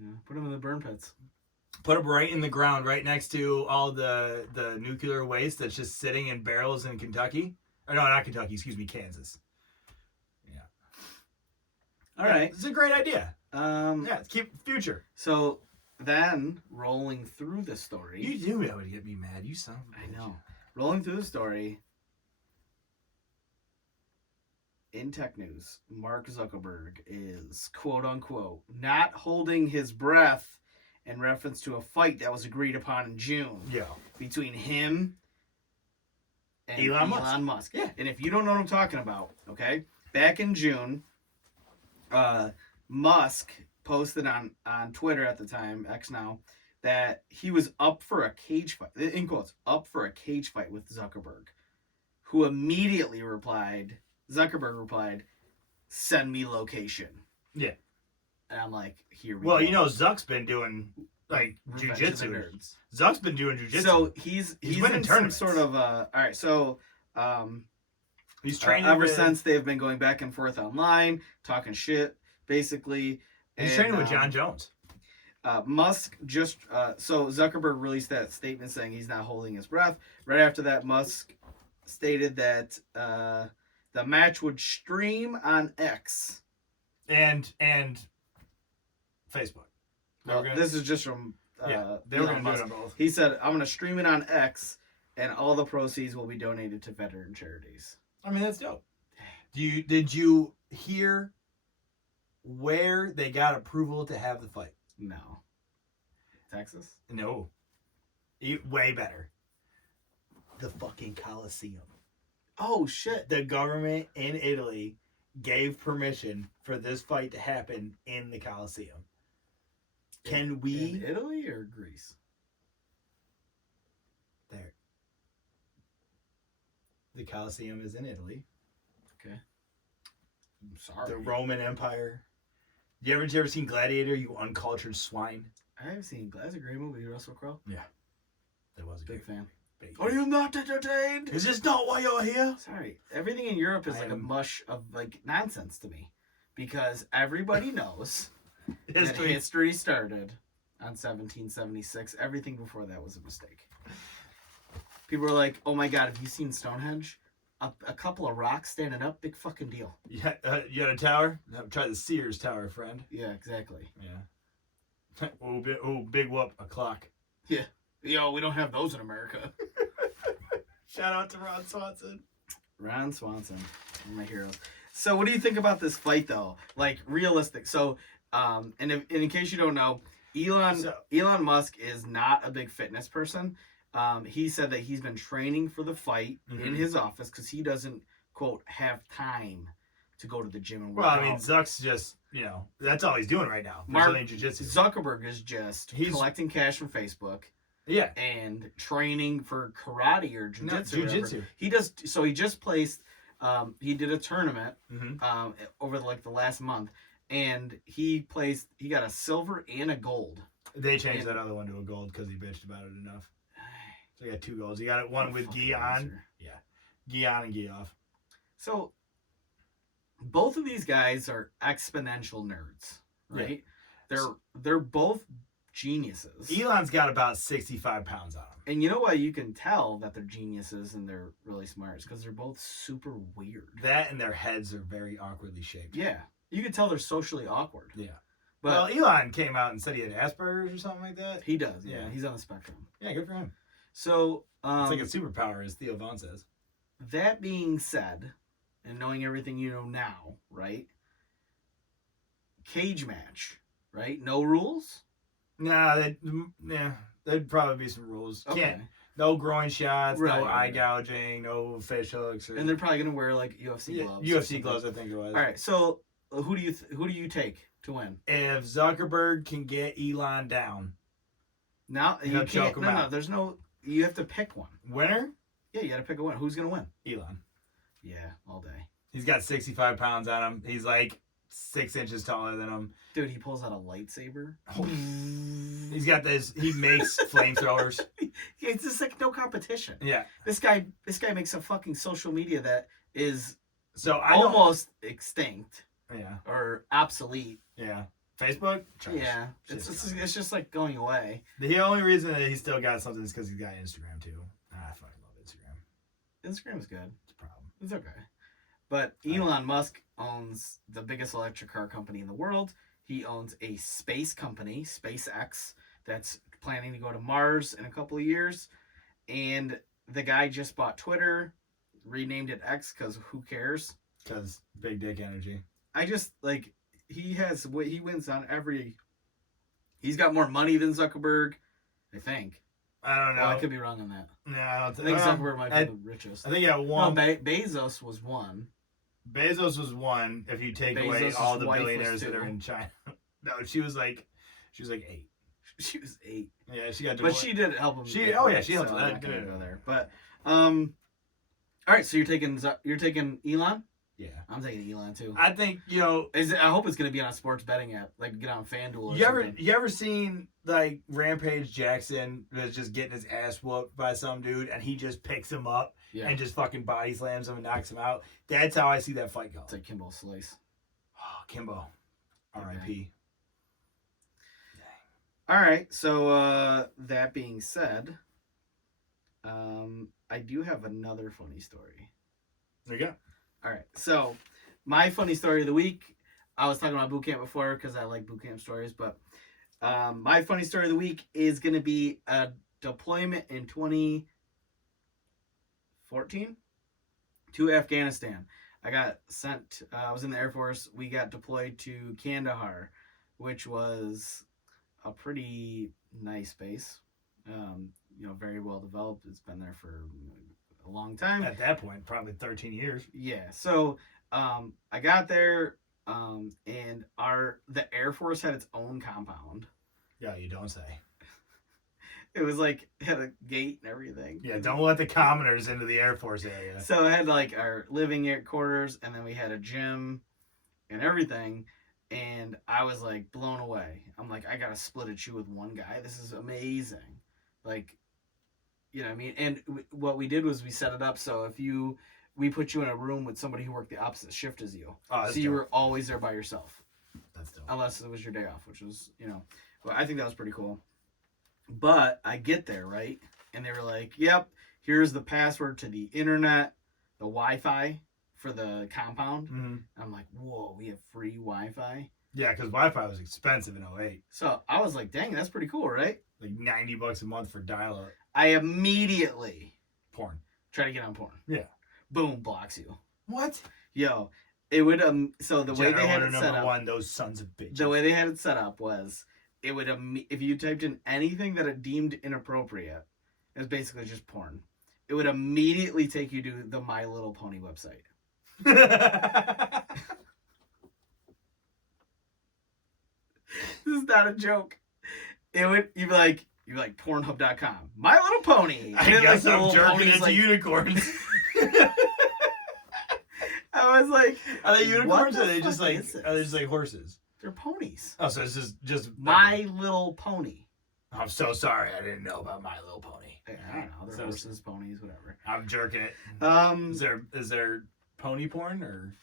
Yeah, put them in the burn pits. Put them right in the ground, right next to all the nuclear waste that's just sitting in barrels in Kentucky. Or no, not Kentucky. Excuse me, Kansas. Yeah. All right, it's a great idea. Yeah, keep future. So then, rolling through the story, you knew that would get me mad. You son of a bitch. I know. Rolling through the story. In tech news, Mark Zuckerberg is, quote unquote, not holding his breath in reference to a fight that was agreed upon in June. Yeah. Between him and Elon Musk. Yeah. And if you don't know what I'm talking about, okay? Back in June, Musk posted on Twitter at the time, X now, that he was up for a cage fight, in quotes, up for a cage fight with Zuckerberg, who immediately replied, send me location. Yeah. And I'm like, here we go. Well, you know, Zuck's been doing, like, jujitsu. Zuck's been doing jujitsu. So he's in some sort of, all right, so, he's training ever since they've been going back and forth online, talking shit, basically. He's training with John Jones. Musk just so Zuckerberg released that statement saying he's not holding his breath. Right after that, Musk stated that the match would stream on X and Facebook. This is just from they were going to do it on both. He said, "I'm going to stream it on X, and all the proceeds will be donated to veteran charities." I mean, that's dope. Did you hear where they got approval to have the fight? No. Texas? No. Way better. The fucking Coliseum. Oh, shit. The government in Italy gave permission for this fight to happen in the Coliseum. Can we... In Italy or Greece? There. The Coliseum is in Italy. Okay. I'm sorry. The Roman Empire. You ever seen Gladiator, you uncultured swine? I haven't seen Gladiator. That's a great movie, Russell Crowe. Yeah. That was a big fan. Are you not entertained? Is this not why you're here? Sorry. Everything in Europe is like a mush of like nonsense to me. Because everybody knows that history started on 1776. Everything before that was a mistake. People are like, oh my God, have you seen Stonehenge? A couple of rocks standing up, big fucking deal. Yeah, you had a tower? Try the Sears Tower, friend. Yeah, exactly. Yeah. Oh, big whoop, a clock. Yeah. Yo, we don't have those in America. Shout out to Ron Swanson. Ron Swanson, one of my heroes. So, what do you think about this fight, though? Like, realistic. So, and in case you don't know, Elon Musk is not a big fitness person. He said that he's been training for the fight in his office because he doesn't, quote, have time to go to the gym and work out. Well, I mean, Zuck's just, that's all he's doing right now. Zuckerberg is just collecting cash from Facebook. Yeah. And training for karate or jiu-jitsu. He just placed, he did a tournament over the last month, and he got a silver and a gold. They changed that other one to a gold because he bitched about it enough. So he got 2 golds. He got it one with gi on. Yeah. Gi on and gi off. So both of these guys are exponential nerds, right? Yeah. They're both geniuses. Elon's got about 65 pounds on him. And you know why you can tell that they're geniuses and they're really smart? Because they're both super weird. That and their heads are very awkwardly shaped. Yeah. You can tell they're socially awkward. Yeah. But Elon came out and said he had Asperger's or something like that. He does. Yeah. He's on the spectrum. Yeah, good for him. So it's like a superpower, as Theo Vaughn says. That being said, and knowing everything you know now, right? Cage match, right? No rules? Nah, there'd probably be some rules. Okay. No groin shots, no eye gouging, no fish hooks. And they're probably gonna wear like UFC gloves. UFC gloves, I think it was. All right, so who do you take to win? If Zuckerberg can get Elon down, now you can't. No, there's no. You have to pick one. Winner? Yeah, you got to pick a winner. Who's gonna win? Elon. Yeah, all day. He's got 65 pounds on him. He's like 6 inches taller than him. Dude, he pulls out a lightsaber. He's got this. He makes flamethrowers. It's just like no competition. Yeah. This guy makes a fucking social media that is almost extinct. Yeah. Or obsolete. Yeah. Facebook? Trash. Yeah. It's just like going away. The only reason that he still got something is because he's got Instagram too. I fucking love Instagram. Instagram's good. It's a problem. It's okay. But Elon Musk owns the biggest electric car company in the world. He owns a space company, SpaceX, that's planning to go to Mars in a couple of years. And the guy just bought Twitter, renamed it X because who cares? Because big dick energy. I just, like, he wins on every... He's got more money than Zuckerberg, I think. I don't know. Well, I could be wrong on that. No, I don't think Zuckerberg might be the richest. I think one. No, Bezos was one. Bezos was one. If you take away all the billionaires that are in China, no, she was like 8. She was 8. Yeah, she got. But she did help him. She helped. I'm not gonna go there. But all right. So you're taking Elon. Yeah, I'm taking Elon too. I think I hope it's gonna be on a sports betting app, like get on FanDuel. You ever seen like Rampage Jackson was just getting his ass whooped by some dude, and he just picks him up and just fucking body slams him and knocks him out? That's how I see that fight go. It's like Kimbo Slice. Oh, Kimbo, R.I.P. All right. So that being said, I do have another funny story. There you go. All right. So my funny story of the week. I was talking about boot camp before because I like boot camp stories, but my funny story of the week is going to be a deployment in 2014 to Afghanistan. I got sent. I was in the Air Force. We got deployed to Kandahar, which was a pretty nice base. Very well developed. It's been there for a long time. At that point, probably 13 years. Yeah. So I got there, and the Air Force had its own compound. Yeah, you don't say. It was like had a gate and everything. Yeah, don't let the commoners into the Air Force area. So it had like our living quarters, and then we had a gym and everything. And I was like blown away. I'm like, I gotta split a chew with one guy. This is amazing. Like, you know what I mean? And what we did was we set it up so we put you in a room with somebody who worked the opposite shift as you. So you were always there by yourself. That's dope. Unless it was your day off, which was, well, I think that was pretty cool. But I get there, right? And they were like, yep, here's the password to the internet, the Wi-Fi for the compound. Mm-hmm. I'm like, whoa, we have free Wi-Fi? Yeah, because Wi-Fi was expensive in 08. So I was like, dang, that's pretty cool, right? Like $90 a month for dial-up. I immediately Porn. try to get on porn. Yeah. Boom, blocks you. What? Yo, it would, so the way they had it set up. One, those sons of bitches. The way they had it set up was, it would, if you typed in anything that it deemed inappropriate, it was basically just porn. It would immediately take you to the My Little Pony website. This is not a joke. You'd be like Pornhub.com. My Little Pony. I guess I'm jerking into unicorns. I was like, are they unicorns or are they just like horses? They're ponies. Oh, so it's just My Little Pony. I'm so sorry. I didn't know about My Little Pony. I don't know. They're horses, ponies, whatever. I'm jerking it. Is there pony porn or?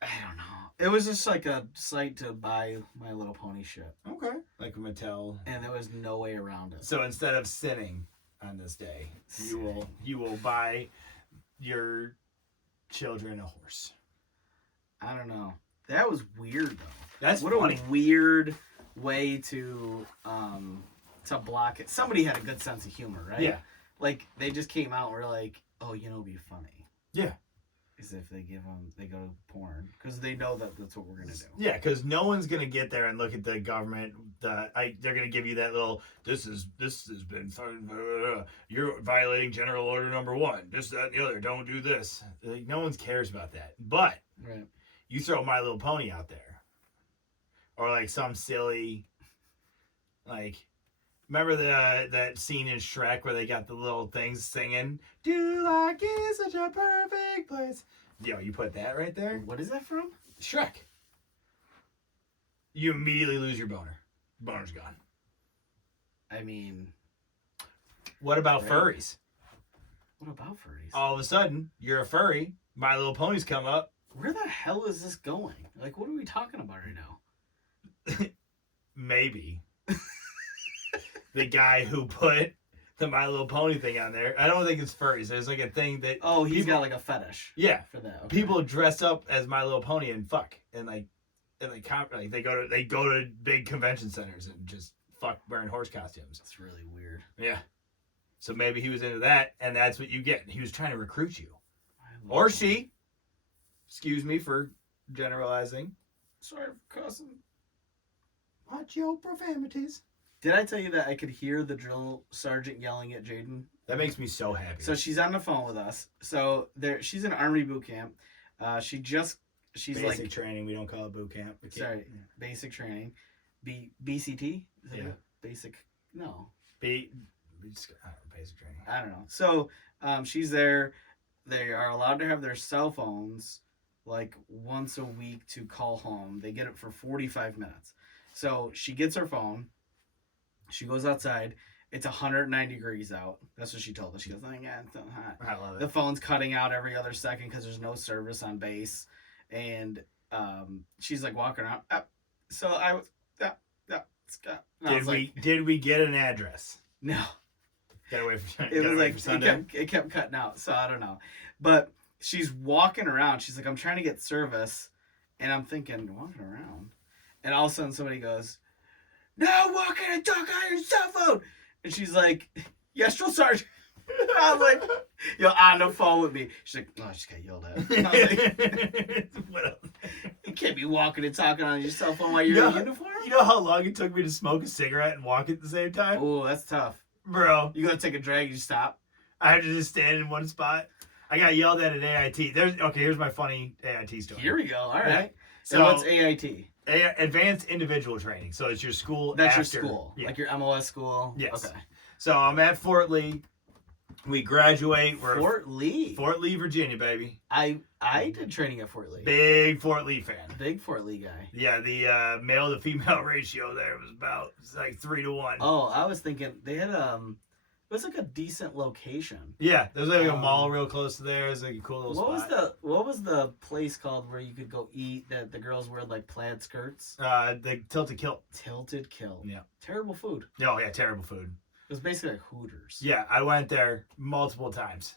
I don't know. It was just like a site to buy My Little Pony shit. Okay. Like a Mattel. And there was no way around it. So instead of sinning on this day, you will buy your children a horse. I don't know. That was weird though. That's what funny. A weird way to block it. Somebody had a good sense of humor, right? Yeah. Like they just came out and were like, "Oh, it'd be funny." Yeah. Is if they go to porn because they know that that's what we're gonna do. Yeah, because no one's gonna get there and look at the government. They're gonna give you that little. This has been. You're violating General Order Number 1. This, that, and the other. Don't do this. Like no one cares about that. But right. You throw My Little Pony out there, or like some silly, like. Remember that scene in Shrek where they got the little things singing, "Do like it's such a perfect place." Yo, you put that right there. What is that from? Shrek. You immediately lose your boner. Boner's gone. I mean, what about furries? What about furries? All of a sudden, you're a furry. My Little Ponies come up. Where the hell is this going? Like, what are we talking about right now? Maybe. The guy who put the My Little Pony thing on there. I don't think it's furries. There's like a thing that he's got like a fetish. Yeah, for that. Okay. People dress up as My Little Pony and fuck and they go to big convention centers and just fuck wearing horse costumes. It's really weird. Yeah. So maybe he was into that, and that's what you get. He was trying to recruit you, or she. Excuse me for generalizing. Sorry for cussing. Watch your profanities. Did I tell you that I could hear the drill sergeant yelling at Jaden? That makes me so happy. So she's on the phone with us. So she's in Army boot camp. She's basic like training. We don't call it boot camp. Sorry, basic training. BCT. Is that basic? No. Basic training. I don't know. So she's there. They are allowed to have their cell phones like once a week to call home. They get it for 45 minutes. So she gets her phone. She goes outside. It's 109 degrees out. That's what she told us. She goes, "Oh yeah, it's so hot." I love it. The phone's cutting out every other second because there's no service on base, and she's like walking around. So I was, Scott. Did we get an address? No. Gotta wait for It was like Sunday. it kept cutting out, so I don't know. But she's walking around. She's like, I'm trying to get service, and I'm thinking, walking around, and all of a sudden somebody goes, "No walking and talk on your cell phone," and she's like, "Yes, drill sergeant." I was like, "Yo, on the phone with me." She's like, "Oh, I just got yelled at." I was like, What else? you can't be walking and talking on your cell phone while you're in uniform. You know how long it took me to smoke a cigarette and walk at the same time? Oh, that's tough. Bro. You gotta take a drag, you stop. I had to just stand in one spot. I got yelled at AIT. Here's my funny AIT story. Here we go. All right. Yeah. So what's AIT? Advanced Individual Training. So it's your school. That's after, your school. Yeah. Like your MOS school. Yes. Okay. So I'm at Fort Lee. We graduate. We're Fort Lee. Fort Lee, Virginia, baby. I did training at Fort Lee. Big Fort Lee fan. Big Fort Lee guy. Yeah, the male to female ratio there was like 3-1. Oh, I was thinking they had it was like a decent location. Yeah, there's like a mall real close to there. It's like a cool little spot. What was the place called where you could go eat that the girls wear like plaid skirts? The Tilted Kilt. Tilted Kilt. Yeah. Terrible food. Oh yeah, terrible food. It was basically like Hooters. Yeah, I went there multiple times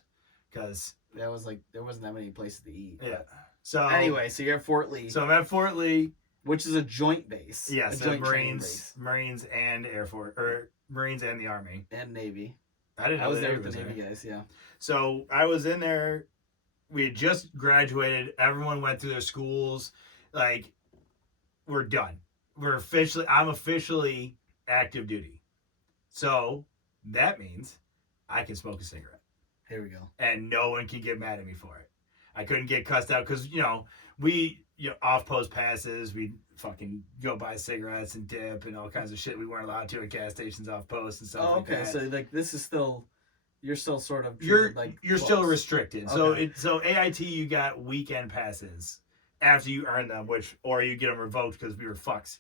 because that was like there wasn't that many places to eat. Yeah. So anyway, so you're at Fort Lee. So I'm at Fort Lee, which is a joint base. Yes, a joint Marines and Air Force, or Marines and the Army and Navy. I was there with the Navy guys. Yeah. So I was in there. We had just graduated. Everyone went through their schools. Like, we're done. I'm officially active duty. So that means I can smoke a cigarette. Here we go. And no one can get mad at me for it. I couldn't get cussed out because, off post passes, we'd fucking go buy cigarettes and dip and all kinds of shit we weren't allowed to at gas stations off post and stuff like that. So like this is still, you're still sort of you're close. Still restricted. Okay. So AIT, you got weekend passes after you earn them, or you get them revoked because we were fucks.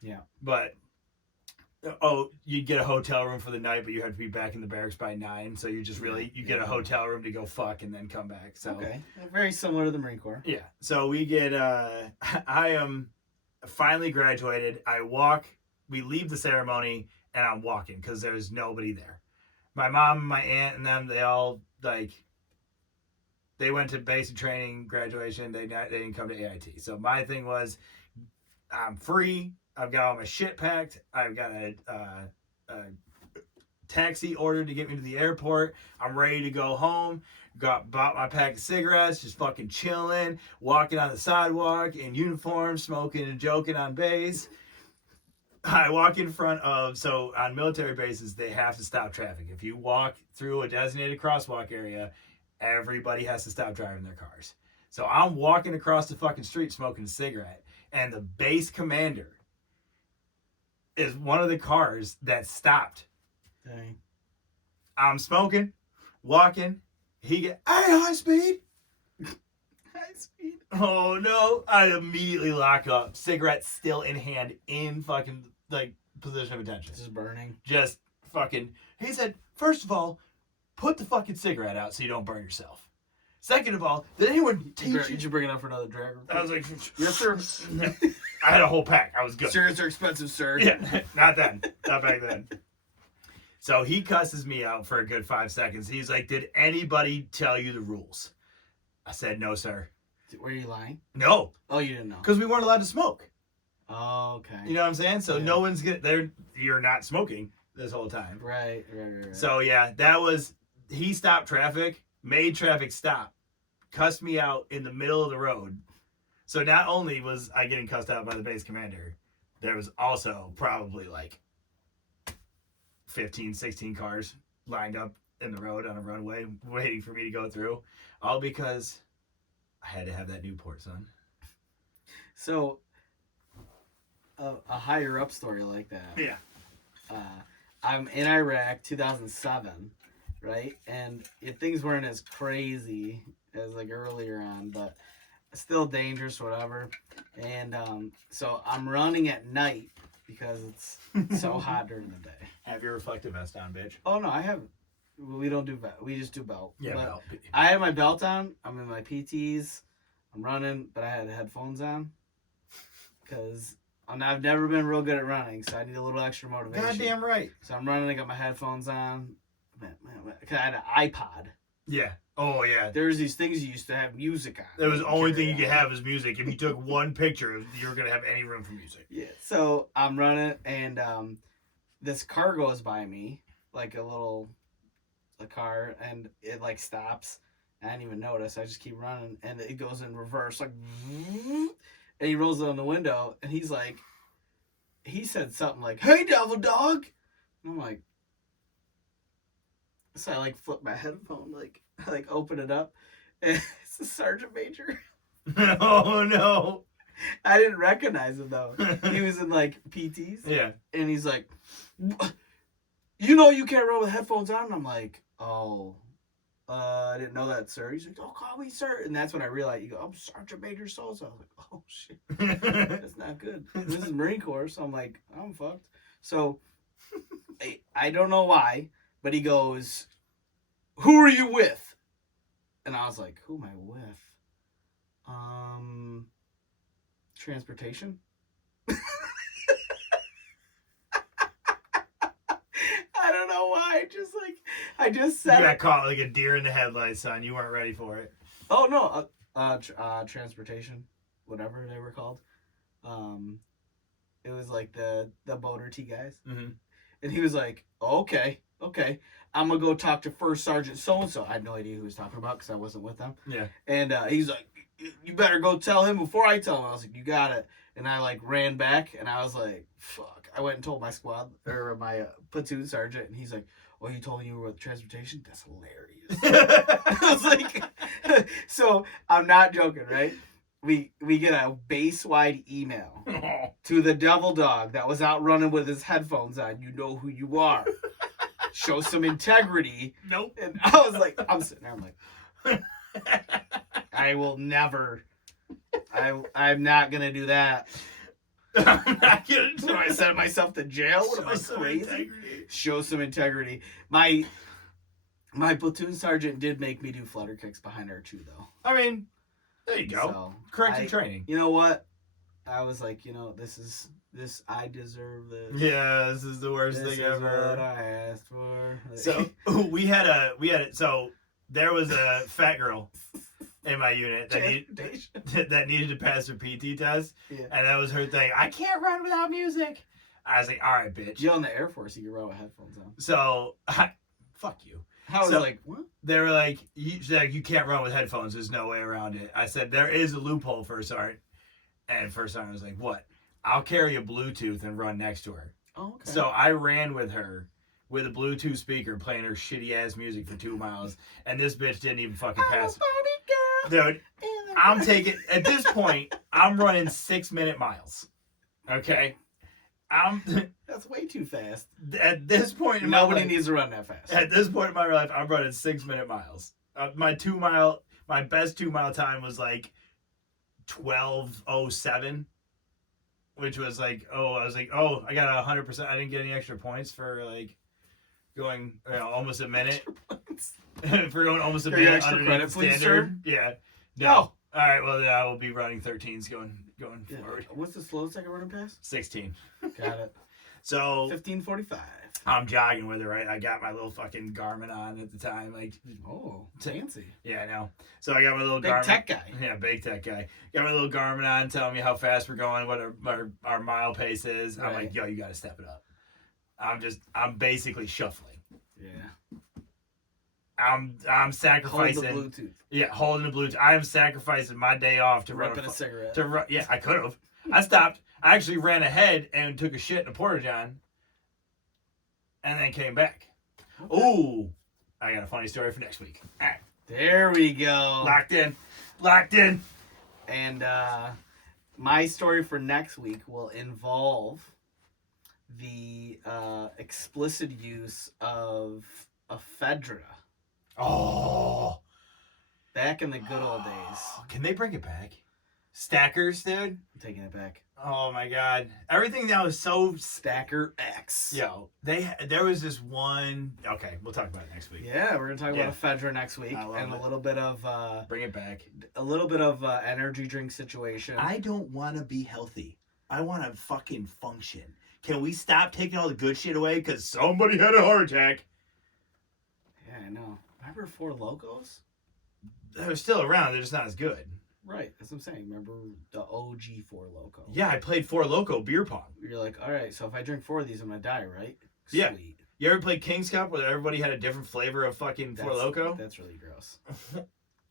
Yeah. But you get a hotel room for the night, but you have to be back in the barracks by 9. So you just get a hotel room to go fuck and then come back. So okay, very similar to the Marine Corps. Yeah. So we get. I am finally graduated. We leave the ceremony, and I'm walking because there's nobody there. My mom, my aunt, and them, they all they went to basic training, graduation. They didn't come to AIT. So my thing was, I'm free. I've got all my shit packed. I've got a taxi ordered to get me to the airport. I'm ready to go home. Bought my pack of cigarettes, just fucking chilling, walking on the sidewalk in uniform, smoking and joking on base. I walk in front of, so on military bases, they have to stop traffic. If you walk through a designated crosswalk area, everybody has to stop driving their cars. So I'm walking across the fucking street smoking a cigarette, and the base commander is one of the cars that stopped. Dang. I'm smoking, walking. He get, hey, high speed. High speed. Oh no! I immediately lock up. Cigarette still in hand, in fucking position of attention. Just burning. Just fucking. He said, first of all, put the fucking cigarette out so you don't burn yourself. Second of all, did anyone teach you? Did you bring it up for another drag? I was like, yes, sir. I had a whole pack. I was good. Cigarettes are expensive, sir. Yeah, not then. Not back then. So he cusses me out for a good 5 seconds. He's like, did anybody tell you the rules? I said, no, sir. Were you lying? No. Oh, you didn't know? Because we weren't allowed to smoke. Oh, okay. You know what I'm saying? So no one's you're not smoking this whole time. Right. So yeah, he stopped traffic, made traffic stop, cussed me out in the middle of the road. So not only was I getting cussed out by the base commander, there was also probably 15, 16 cars lined up in the road on a runway waiting for me to go through. All because I had to have that Newport, son. So, a higher up story like that. Yeah. I'm in Iraq, 2007, right? And things weren't as crazy as earlier on, but still dangerous, whatever. And so I'm running at night because it's so hot during the day. Have your reflective vest on, bitch. Oh no, I have. We don't do belt. We just do belt. Yeah, but belt. I had my belt on. I'm in my PTs. I'm running, but I had headphones on because I've never been real good at running, so I need a little extra motivation. Goddamn right. So I'm running. I got my headphones on. I had an iPod. Yeah. Oh yeah. There's these things you used to have music on. That was the only thing you could have is music. If you took one picture, you're gonna have any room for music. Yeah. So I'm running, and this car goes by me, like a car, and it like stops. I didn't even notice. I just keep running, and it goes in reverse, like, and he rolls it on the window, and he's like, he said something like, "Hey, devil dog," and I'm like, so I like flip my headphone, like I like open it up, and it's the sergeant major. Oh no! I didn't recognize him though. He was in like PTs. Yeah, and he's like, "You know you can't run with headphones on." And I'm like, "Oh. I didn't know that, sir." He's like, "Oh, call me sir." And that's when I realized, you go, "I'm Sergeant Major so-and-so." I was like, "Oh, shit. That's not good." This is Marine Corps, so I'm like, I'm fucked. So, I don't know why, but he goes, "Who are you with?" And I was like, "Who am I with? Transportation?" I don't know why. I just said you got caught like a deer in the headlights, son. You weren't ready for it. Oh no, transportation, whatever they were called. It was like the boater T guys, and he was like, oh, "Okay, I'm gonna go talk to First Sergeant so and so." I had no idea who he was talking about because I wasn't with them. Yeah, and he's like, "You better go tell him before I tell him." I was like, "You got it." And I like ran back, and I was like, "Fuck." I went and told my squad or my platoon sergeant, and he's like, "Oh, you told me you were with transportation? That's hilarious." I was like, so I'm not joking, right? We get a base wide email to the devil dog that was out running with his headphones on. "You know who you are. Show some integrity." Nope. And I was like, I'm sitting there, I'm like, I will never. I'm not gonna do that. I'm not gonna do So I sent myself to jail. What am I, crazy? Integrity. Show some integrity. My platoon sergeant did make me do flutter kicks behind our two, though. I mean, there you go. So Corrective training. You know what? I was like, this. I deserve this. Yeah, this is the worst thing ever. This is what I asked for. So we had so there was a fat girl in my unit that needed to pass her PT test, and that was her thing. "I can't run without music." I was like, "All right, bitch." You're in the Air Force, you can run with headphones on. So, fuck you. I was like, what? They were like, you can't run with headphones. There's no way around it. I said, there is a loophole, First Sergeant. And First Sergeant was like, what? "I'll carry a Bluetooth and run next to her." Oh, okay. So I ran with her with a Bluetooth speaker playing her shitty ass music for 2 miles, and this bitch didn't even fucking pass it. Dude, I'm taking, at this point, I'm running 6-minute miles. Okay? That's way too fast. At this point in Nobody my life, needs to run that fast. At this point in my life, I'm running 6-minute miles. My best 2-mile time was like 12:07, which was like, I got 100%. I didn't get any extra points for like going almost a minute. For going almost a minute extra credit, please, standard. sir? Yeah. No. Oh. All right. Well, I will be running 13s going forward. What's the slowest I can run past? 16. Got it. So 15:45. I'm jogging with it, right? I got my little fucking Garmin on at the time, like. Oh, fancy. Yeah, I know. So I got my little big Garmin. tech guy. Yeah, big tech guy. Got my little Garmin on, telling me how fast we're going, what our mile pace is. Right. I'm like, yo, you got to step it up. I'm basically shuffling. Yeah. I'm sacrificing. Hold the Bluetooth. Yeah, holding the Bluetooth. I am sacrificing my day off to run a cigarette. Yeah, I could have. I stopped. I actually ran ahead and took a shit in a porta john, and then came back. Okay. Ooh, I got a funny story for next week. All right. There we go. Locked in. And my story for next week will involve the explicit use of ephedra. Oh. Back in the good old days. Can they bring it back? Stackers, dude? I'm taking it back. Oh my god. Everything now is so Stacker X. Yo, there was this one. Okay, we'll talk about it next week. Yeah, we're gonna talk about ephedra next week, and a little bit of bring it back. A little bit of energy drink situation. I don't want to be healthy. I want to fucking function. Can we stop taking all the good shit away because somebody had a heart attack? Yeah, I know. Remember Four Locos? They're still around. They're just not as good. Right, that's what I'm saying. Remember the OG Four Loko? Yeah, I played Four Loko beer pong. You're like, all right, so if I drink 4 of these, I'm gonna die, right? Yeah. Sweet. You ever play King's Cup where everybody had a different flavor of fucking Four Loko? That's really gross.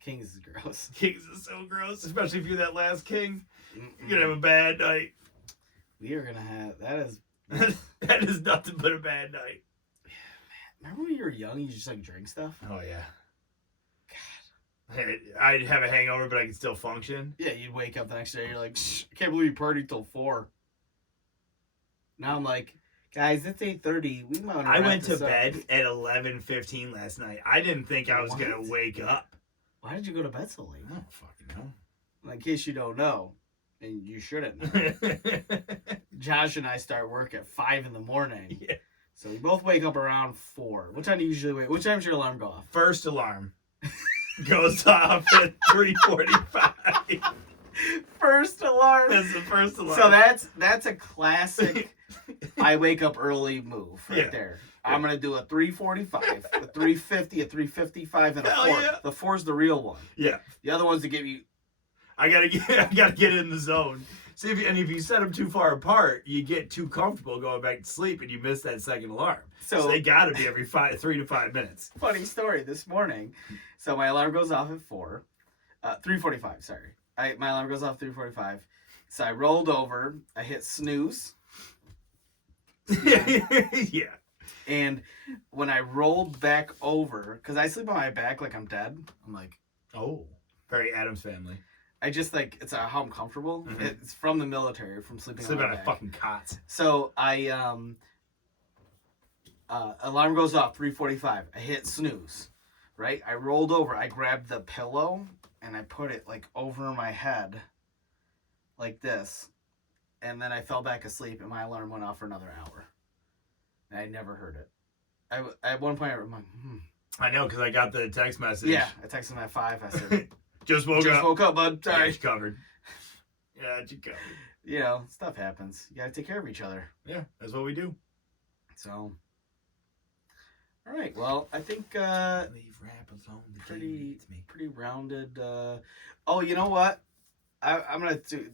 Kings is gross. Kings is so gross, especially if you're that last king. You're gonna have a bad night. We are gonna have that is that is nothing but a bad night. Yeah, man. Remember when you were young, you just like drink stuff? Oh yeah. God. I'd have a hangover, but I could still function. Yeah, you'd wake up the next day, you're like, I can't believe you partied till 4. Now I'm like, guys, it's 8:30. We might. I went to bed at 11:15 last night. I didn't think I was gonna wake up. Why did you go to bed so late? I don't fucking know. Well, in case you don't know, and you shouldn't know, Josh and I start work at 5 in the morning. Yeah. So we both wake up around 4. What time do you usually wake? What time's your alarm go off? First alarm goes off at 3:45. First alarm. That's the first alarm. So that's a classic I wake up early move right there. I'm gonna do a 3:45, a 3:50, a 3:55, and a 4. Yeah. The 4's the real one. Yeah. The other one's to give you. I gotta get in the zone. See, if you set them too far apart, you get too comfortable going back to sleep, and you miss that second alarm. So they gotta be every 3 to 5 minutes. Funny story this morning. So my alarm goes off at 3:45. Sorry, my alarm goes off 3:45. So I rolled over. I hit snooze. Yeah. And when I rolled back over, because I sleep on my back like I'm dead, I'm like, oh, very Addams Family. I just like it's how I'm comfortable. Mm-hmm. It's from the military, from sleeping on a fucking cot. So I alarm goes off 3:45. I hit snooze, right? I rolled over. I grabbed the pillow and I put it like over my head, like this, and then I fell back asleep. And my alarm went off for another hour. And I never heard it. At one point, I'm like, I know, because I got the text message. Yeah, I texted him at 5. I said, Just woke up, bud. Sorry. Yeah, you covered. Yeah, you covered. You know, stuff happens. You gotta take care of each other. Yeah, that's what we do. So, all right. Well, I think leave rap alone. Pretty rounded. Oh, you know what? I'm gonna do.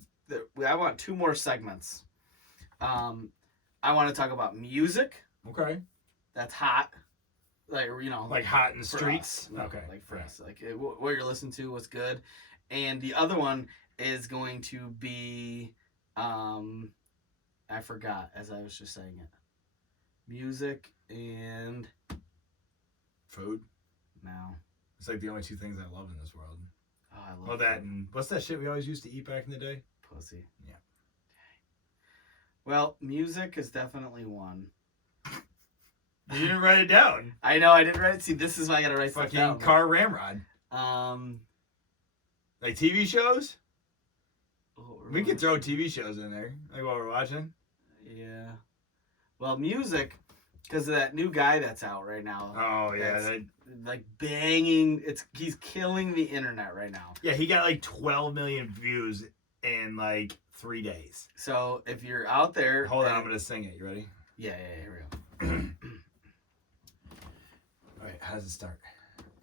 I want 2 more segments. I want to talk about music. Okay. That's hot. Like, you know. Like hot in the streets? No, okay. Like for us. Like what you're listening to, what's good. And the other one is going to be, I forgot as I was just saying it. Music and. Food? No. It's like the only 2 things I love in this world. Oh, I love Well, that and what's that shit we always used to eat back in the day? Pussy. Yeah. Well, music is definitely one. You didn't write it down. I know, I didn't write it. See, this is why I gotta write stuff down. Fucking car ramrod. Like TV shows? We could throw TV shows in there, like while we're watching. Yeah. Well, music, because of that new guy that's out right now. Oh, yeah. Like banging. He's killing the internet right now. Yeah, he got like 12 million views in like 3 days. So if you're out there. Hold on, I'm going to sing it. You ready? Yeah, here we go. All right, how does it start?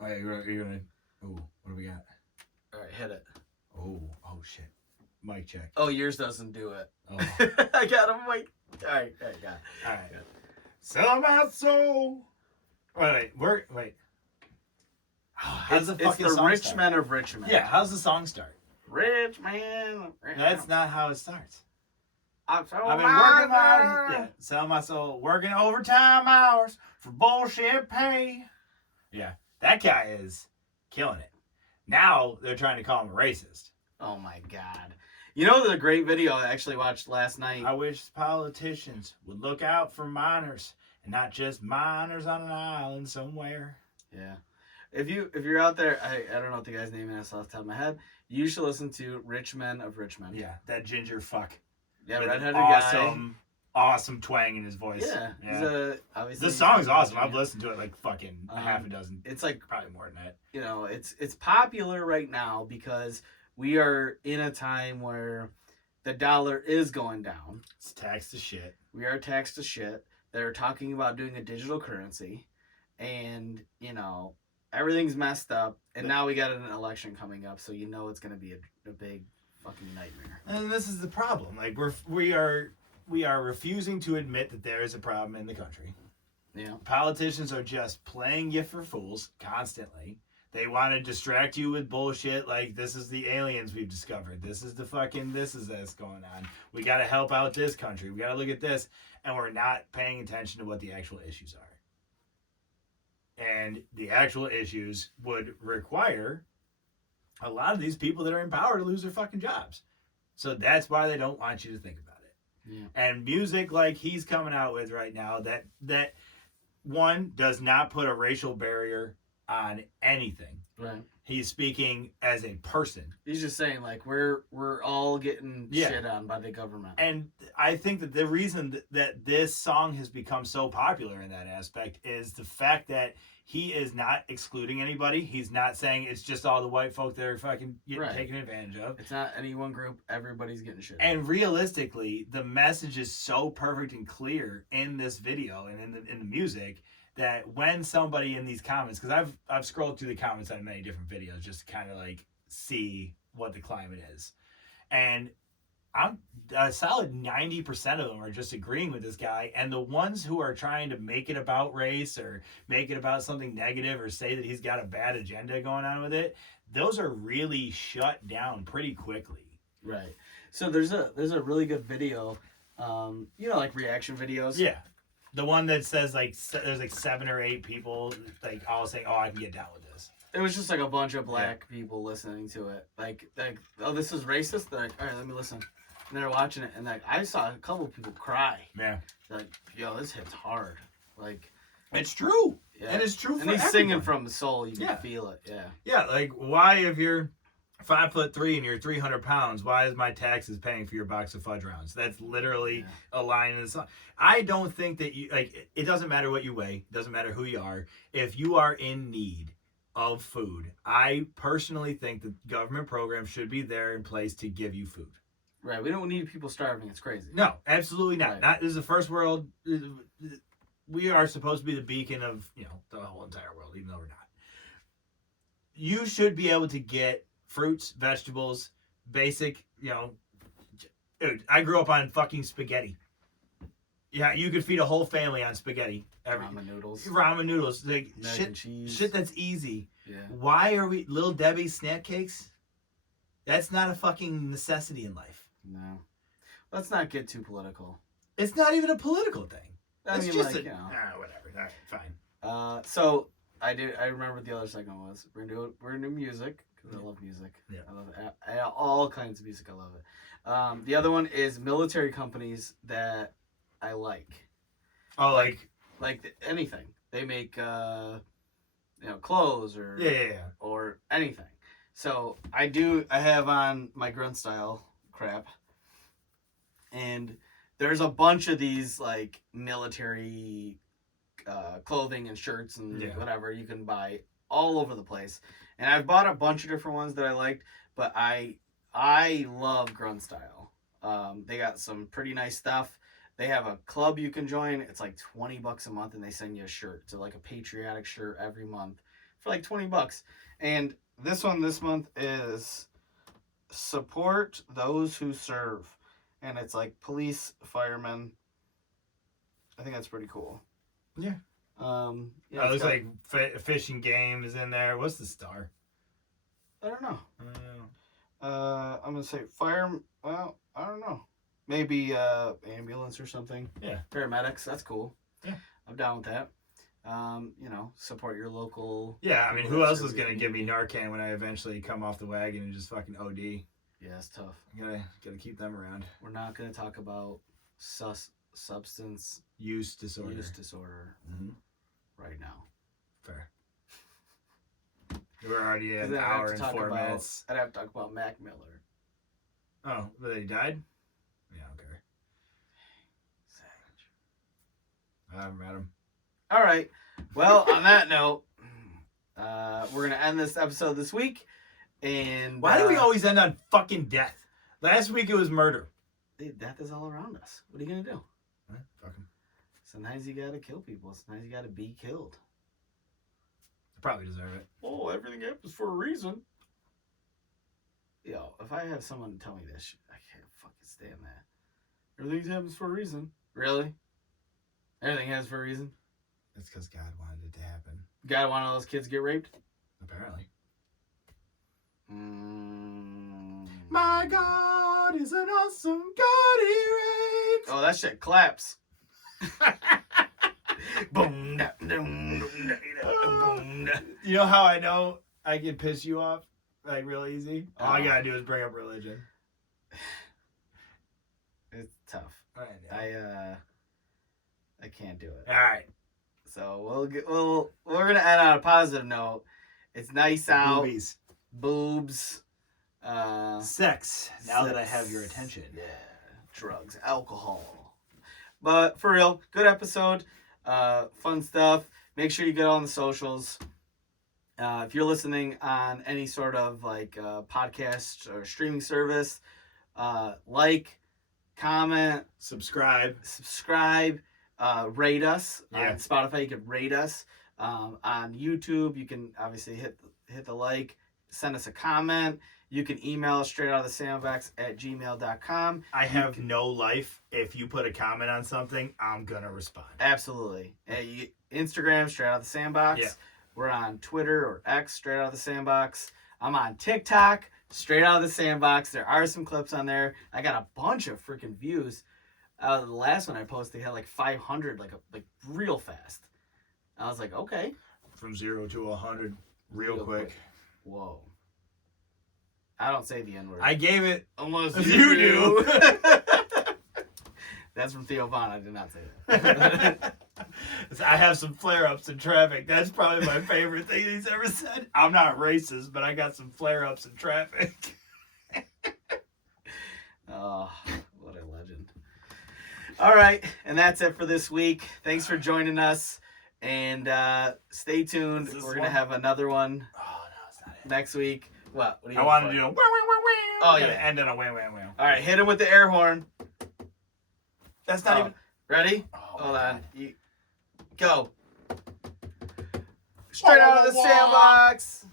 All right, you're going to. Ooh, what do we got? All right, hit it. Oh shit. Mic check. Oh, yours doesn't do it. Oh. I got him. Like, all right, got it. All right. Sell my soul. Wait. How's the fucking it's the song Rich start? Men of Rich Men. Yeah, how's the song start? Rich Man. That's not how it starts. I've been working sell my soul, working overtime hours for bullshit pay. Yeah, that guy is killing it. Now they're trying to call him a racist. Oh my God. You know the great video I actually watched last night? I wish politicians would look out for minors and not just minors on an island somewhere. Yeah. If you're out there, I don't know what the guy's name is off the top of my head. You should listen to Rich Men of Rich Men. Yeah, that ginger fuck. Yeah, redheaded guy. Awesome twang in his voice. Yeah. He's obviously the song's awesome. I've listened to it like fucking half a dozen. It's like probably more than that. You know, it's popular right now because we are in a time where the dollar is going down. It's taxed to shit. We are taxed to shit. They're talking about doing a digital currency, and everything's messed up. And now we got an election coming up, so it's going to be a big fucking nightmare. And this is the problem. Like we are refusing to admit that there is a problem in the country. Yeah. Politicians are just playing you for fools constantly. They want to distract you with bullshit like this is the aliens we've discovered. This is this going on. We got to help out this country. We got to look at this. And we're not paying attention to what the actual issues are. And the actual issues would require a lot of these people that are in power to lose their fucking jobs. So that's why they don't want you to think about it. Yeah. And music like he's coming out with right now that one does not put a racial barrier on anything. Right. He's speaking as a person. He's just saying like we're all getting shit on by the government. And I think that the reason that this song has become so popular in that aspect is the fact that he is not excluding anybody. He's not saying it's just all the white folk that are fucking getting taken advantage of. It's not any one group. Everybody's getting shit. And realistically, the message is so perfect and clear in this video and in the music that when somebody in these comments, because I've scrolled through the comments on many different videos just to kind of like see what the climate is, and I'm a solid 90% of them are just agreeing with this guy, and the ones who are trying to make it about race or make it about something negative or say that he's got a bad agenda going on with it, those are really shut down pretty quickly. Right. So there's a really good video, like reaction videos. Yeah. The one that says like there's like 7 or 8 people like all saying, "Oh, I can get down with this." It was just like a bunch of black people listening to it. Like, oh, this is racist. They're like, all right, let me listen. And they're watching it, and like I saw a couple of people cry. Yeah. Like, yo, this hits hard. Like, it's true. Yeah. And it's true. And he's singing from the soul. You can feel it. Yeah. Yeah. Like, why if you're 5'3" and you're 300 pounds, why is my taxes paying for your box of fudge rounds? That's literally a line in the song. I don't think that you like. It doesn't matter what you weigh. It doesn't matter who you are. If you are in need of food, I personally think that government programs should be there in place to give you food. Right. We don't need people starving. It's crazy. No, absolutely not. Right. This is the first world. We are supposed to be the beacon of the whole entire world, even though we're not. You should be able to get fruits, vegetables, basic, Dude, I grew up on fucking spaghetti. Yeah, you could feed a whole family on spaghetti. Ramen noodles. Like shit that's easy. Yeah. Why are we Little Debbie's snack cakes? That's not a fucking necessity in life. No. Let's not get too political. It's not even a political thing. It's just like, whatever. All right, fine. So I remember what the other segment was. We're gonna do music because I love music. Yeah. I love it. All kinds of music. I love it. The other one is military companies that I like. Oh, like anything. They make clothes or or anything. So I have on my grunt style crap, and there's a bunch of these like military clothing and shirts and whatever you can buy all over the place. And I've bought a bunch of different ones that I liked, but I love grunt style. They got some pretty nice stuff. They have a club you can join. It's like $20 a month, and they send you a shirt. So like a patriotic shirt every month for like $20. And this one this month is support those who serve. And it's like police, firemen. I think that's pretty cool. Yeah. It looks like Fish and Game is in there. What's the star? I don't know. I'm gonna say fire. Well, I don't know. Maybe ambulance or something. Yeah. Paramedics. That's cool. Yeah. I'm down with that. Support your local. Yeah, I mean, who else is gonna give me Narcan when I eventually come off the wagon and just fucking OD? Yeah, it's tough. Gotta keep them around. We're not gonna talk about substance use disorder. Right now. Fair. We're already at an hour and 4 minutes. I'd have to talk about Mac Miller. Oh, but he died? Yeah, I don't care. Savage. I haven't met him. All right. Well, on that note, we're gonna end this episode this week. And why do we always end on fucking death? Last week it was murder. death is all around us. What are you gonna do? Fuck him. Sometimes you gotta kill people. Sometimes you gotta be killed. They probably deserve it. Oh, everything happens for a reason. Yo, if I have someone tell me this shit, I can't fucking stand that. Everything happens for a reason. Really? Everything happens for a reason? That's because God wanted it to happen. God wanted all those kids to get raped? Apparently. Mm. My God is an awesome God, he reigns. Oh, that shit claps. You know how I know I can piss you off like real easy? All I gotta do is bring up religion. It's tough. I can't do it. All right. So we're gonna end on a positive note. It's nice out. Boobies. Boobs. Sex. Now that I have your attention. Yeah. Drugs, alcohol. But for real, good episode. Fun stuff. Make sure you get on the socials. If you're listening on any sort of like podcast or streaming service, like, comment, subscribe, rate us. Yeah. On Spotify, you can rate us. On YouTube, you can obviously hit the like, send us a comment. You can email us straightoutofthesandbox@gmail.com. I have no life. If you put a comment on something, I'm going to respond. Absolutely. Instagram, Straight Out of the Sandbox. Yeah. We're on Twitter or X, Straight Out of the Sandbox. I'm on TikTok, Straight Out of the Sandbox. There are some clips on there. I got a bunch of freaking views. The last one I posted had like 500, like real fast. I was like, okay. From 0 to 100 real quick. Whoa. I don't say the N-word. I gave it. Unless you do. That's from Theo Vaughn. I did not say that. I have some flare-ups in traffic. That's probably my favorite thing he's ever said. I'm not racist, but I got some flare-ups in traffic. Oh, what a legend. All right, and that's it for this week. Thanks for joining us, and stay tuned. We're going to have another one It's not it. next week. What do you I want to do a wow, wow, wow, wow. Oh, yeah. And then a wow, wow, wow. All right, hit him with the air horn. That's not even... Ready? Oh, hold on. Go. Straight out of the sandbox.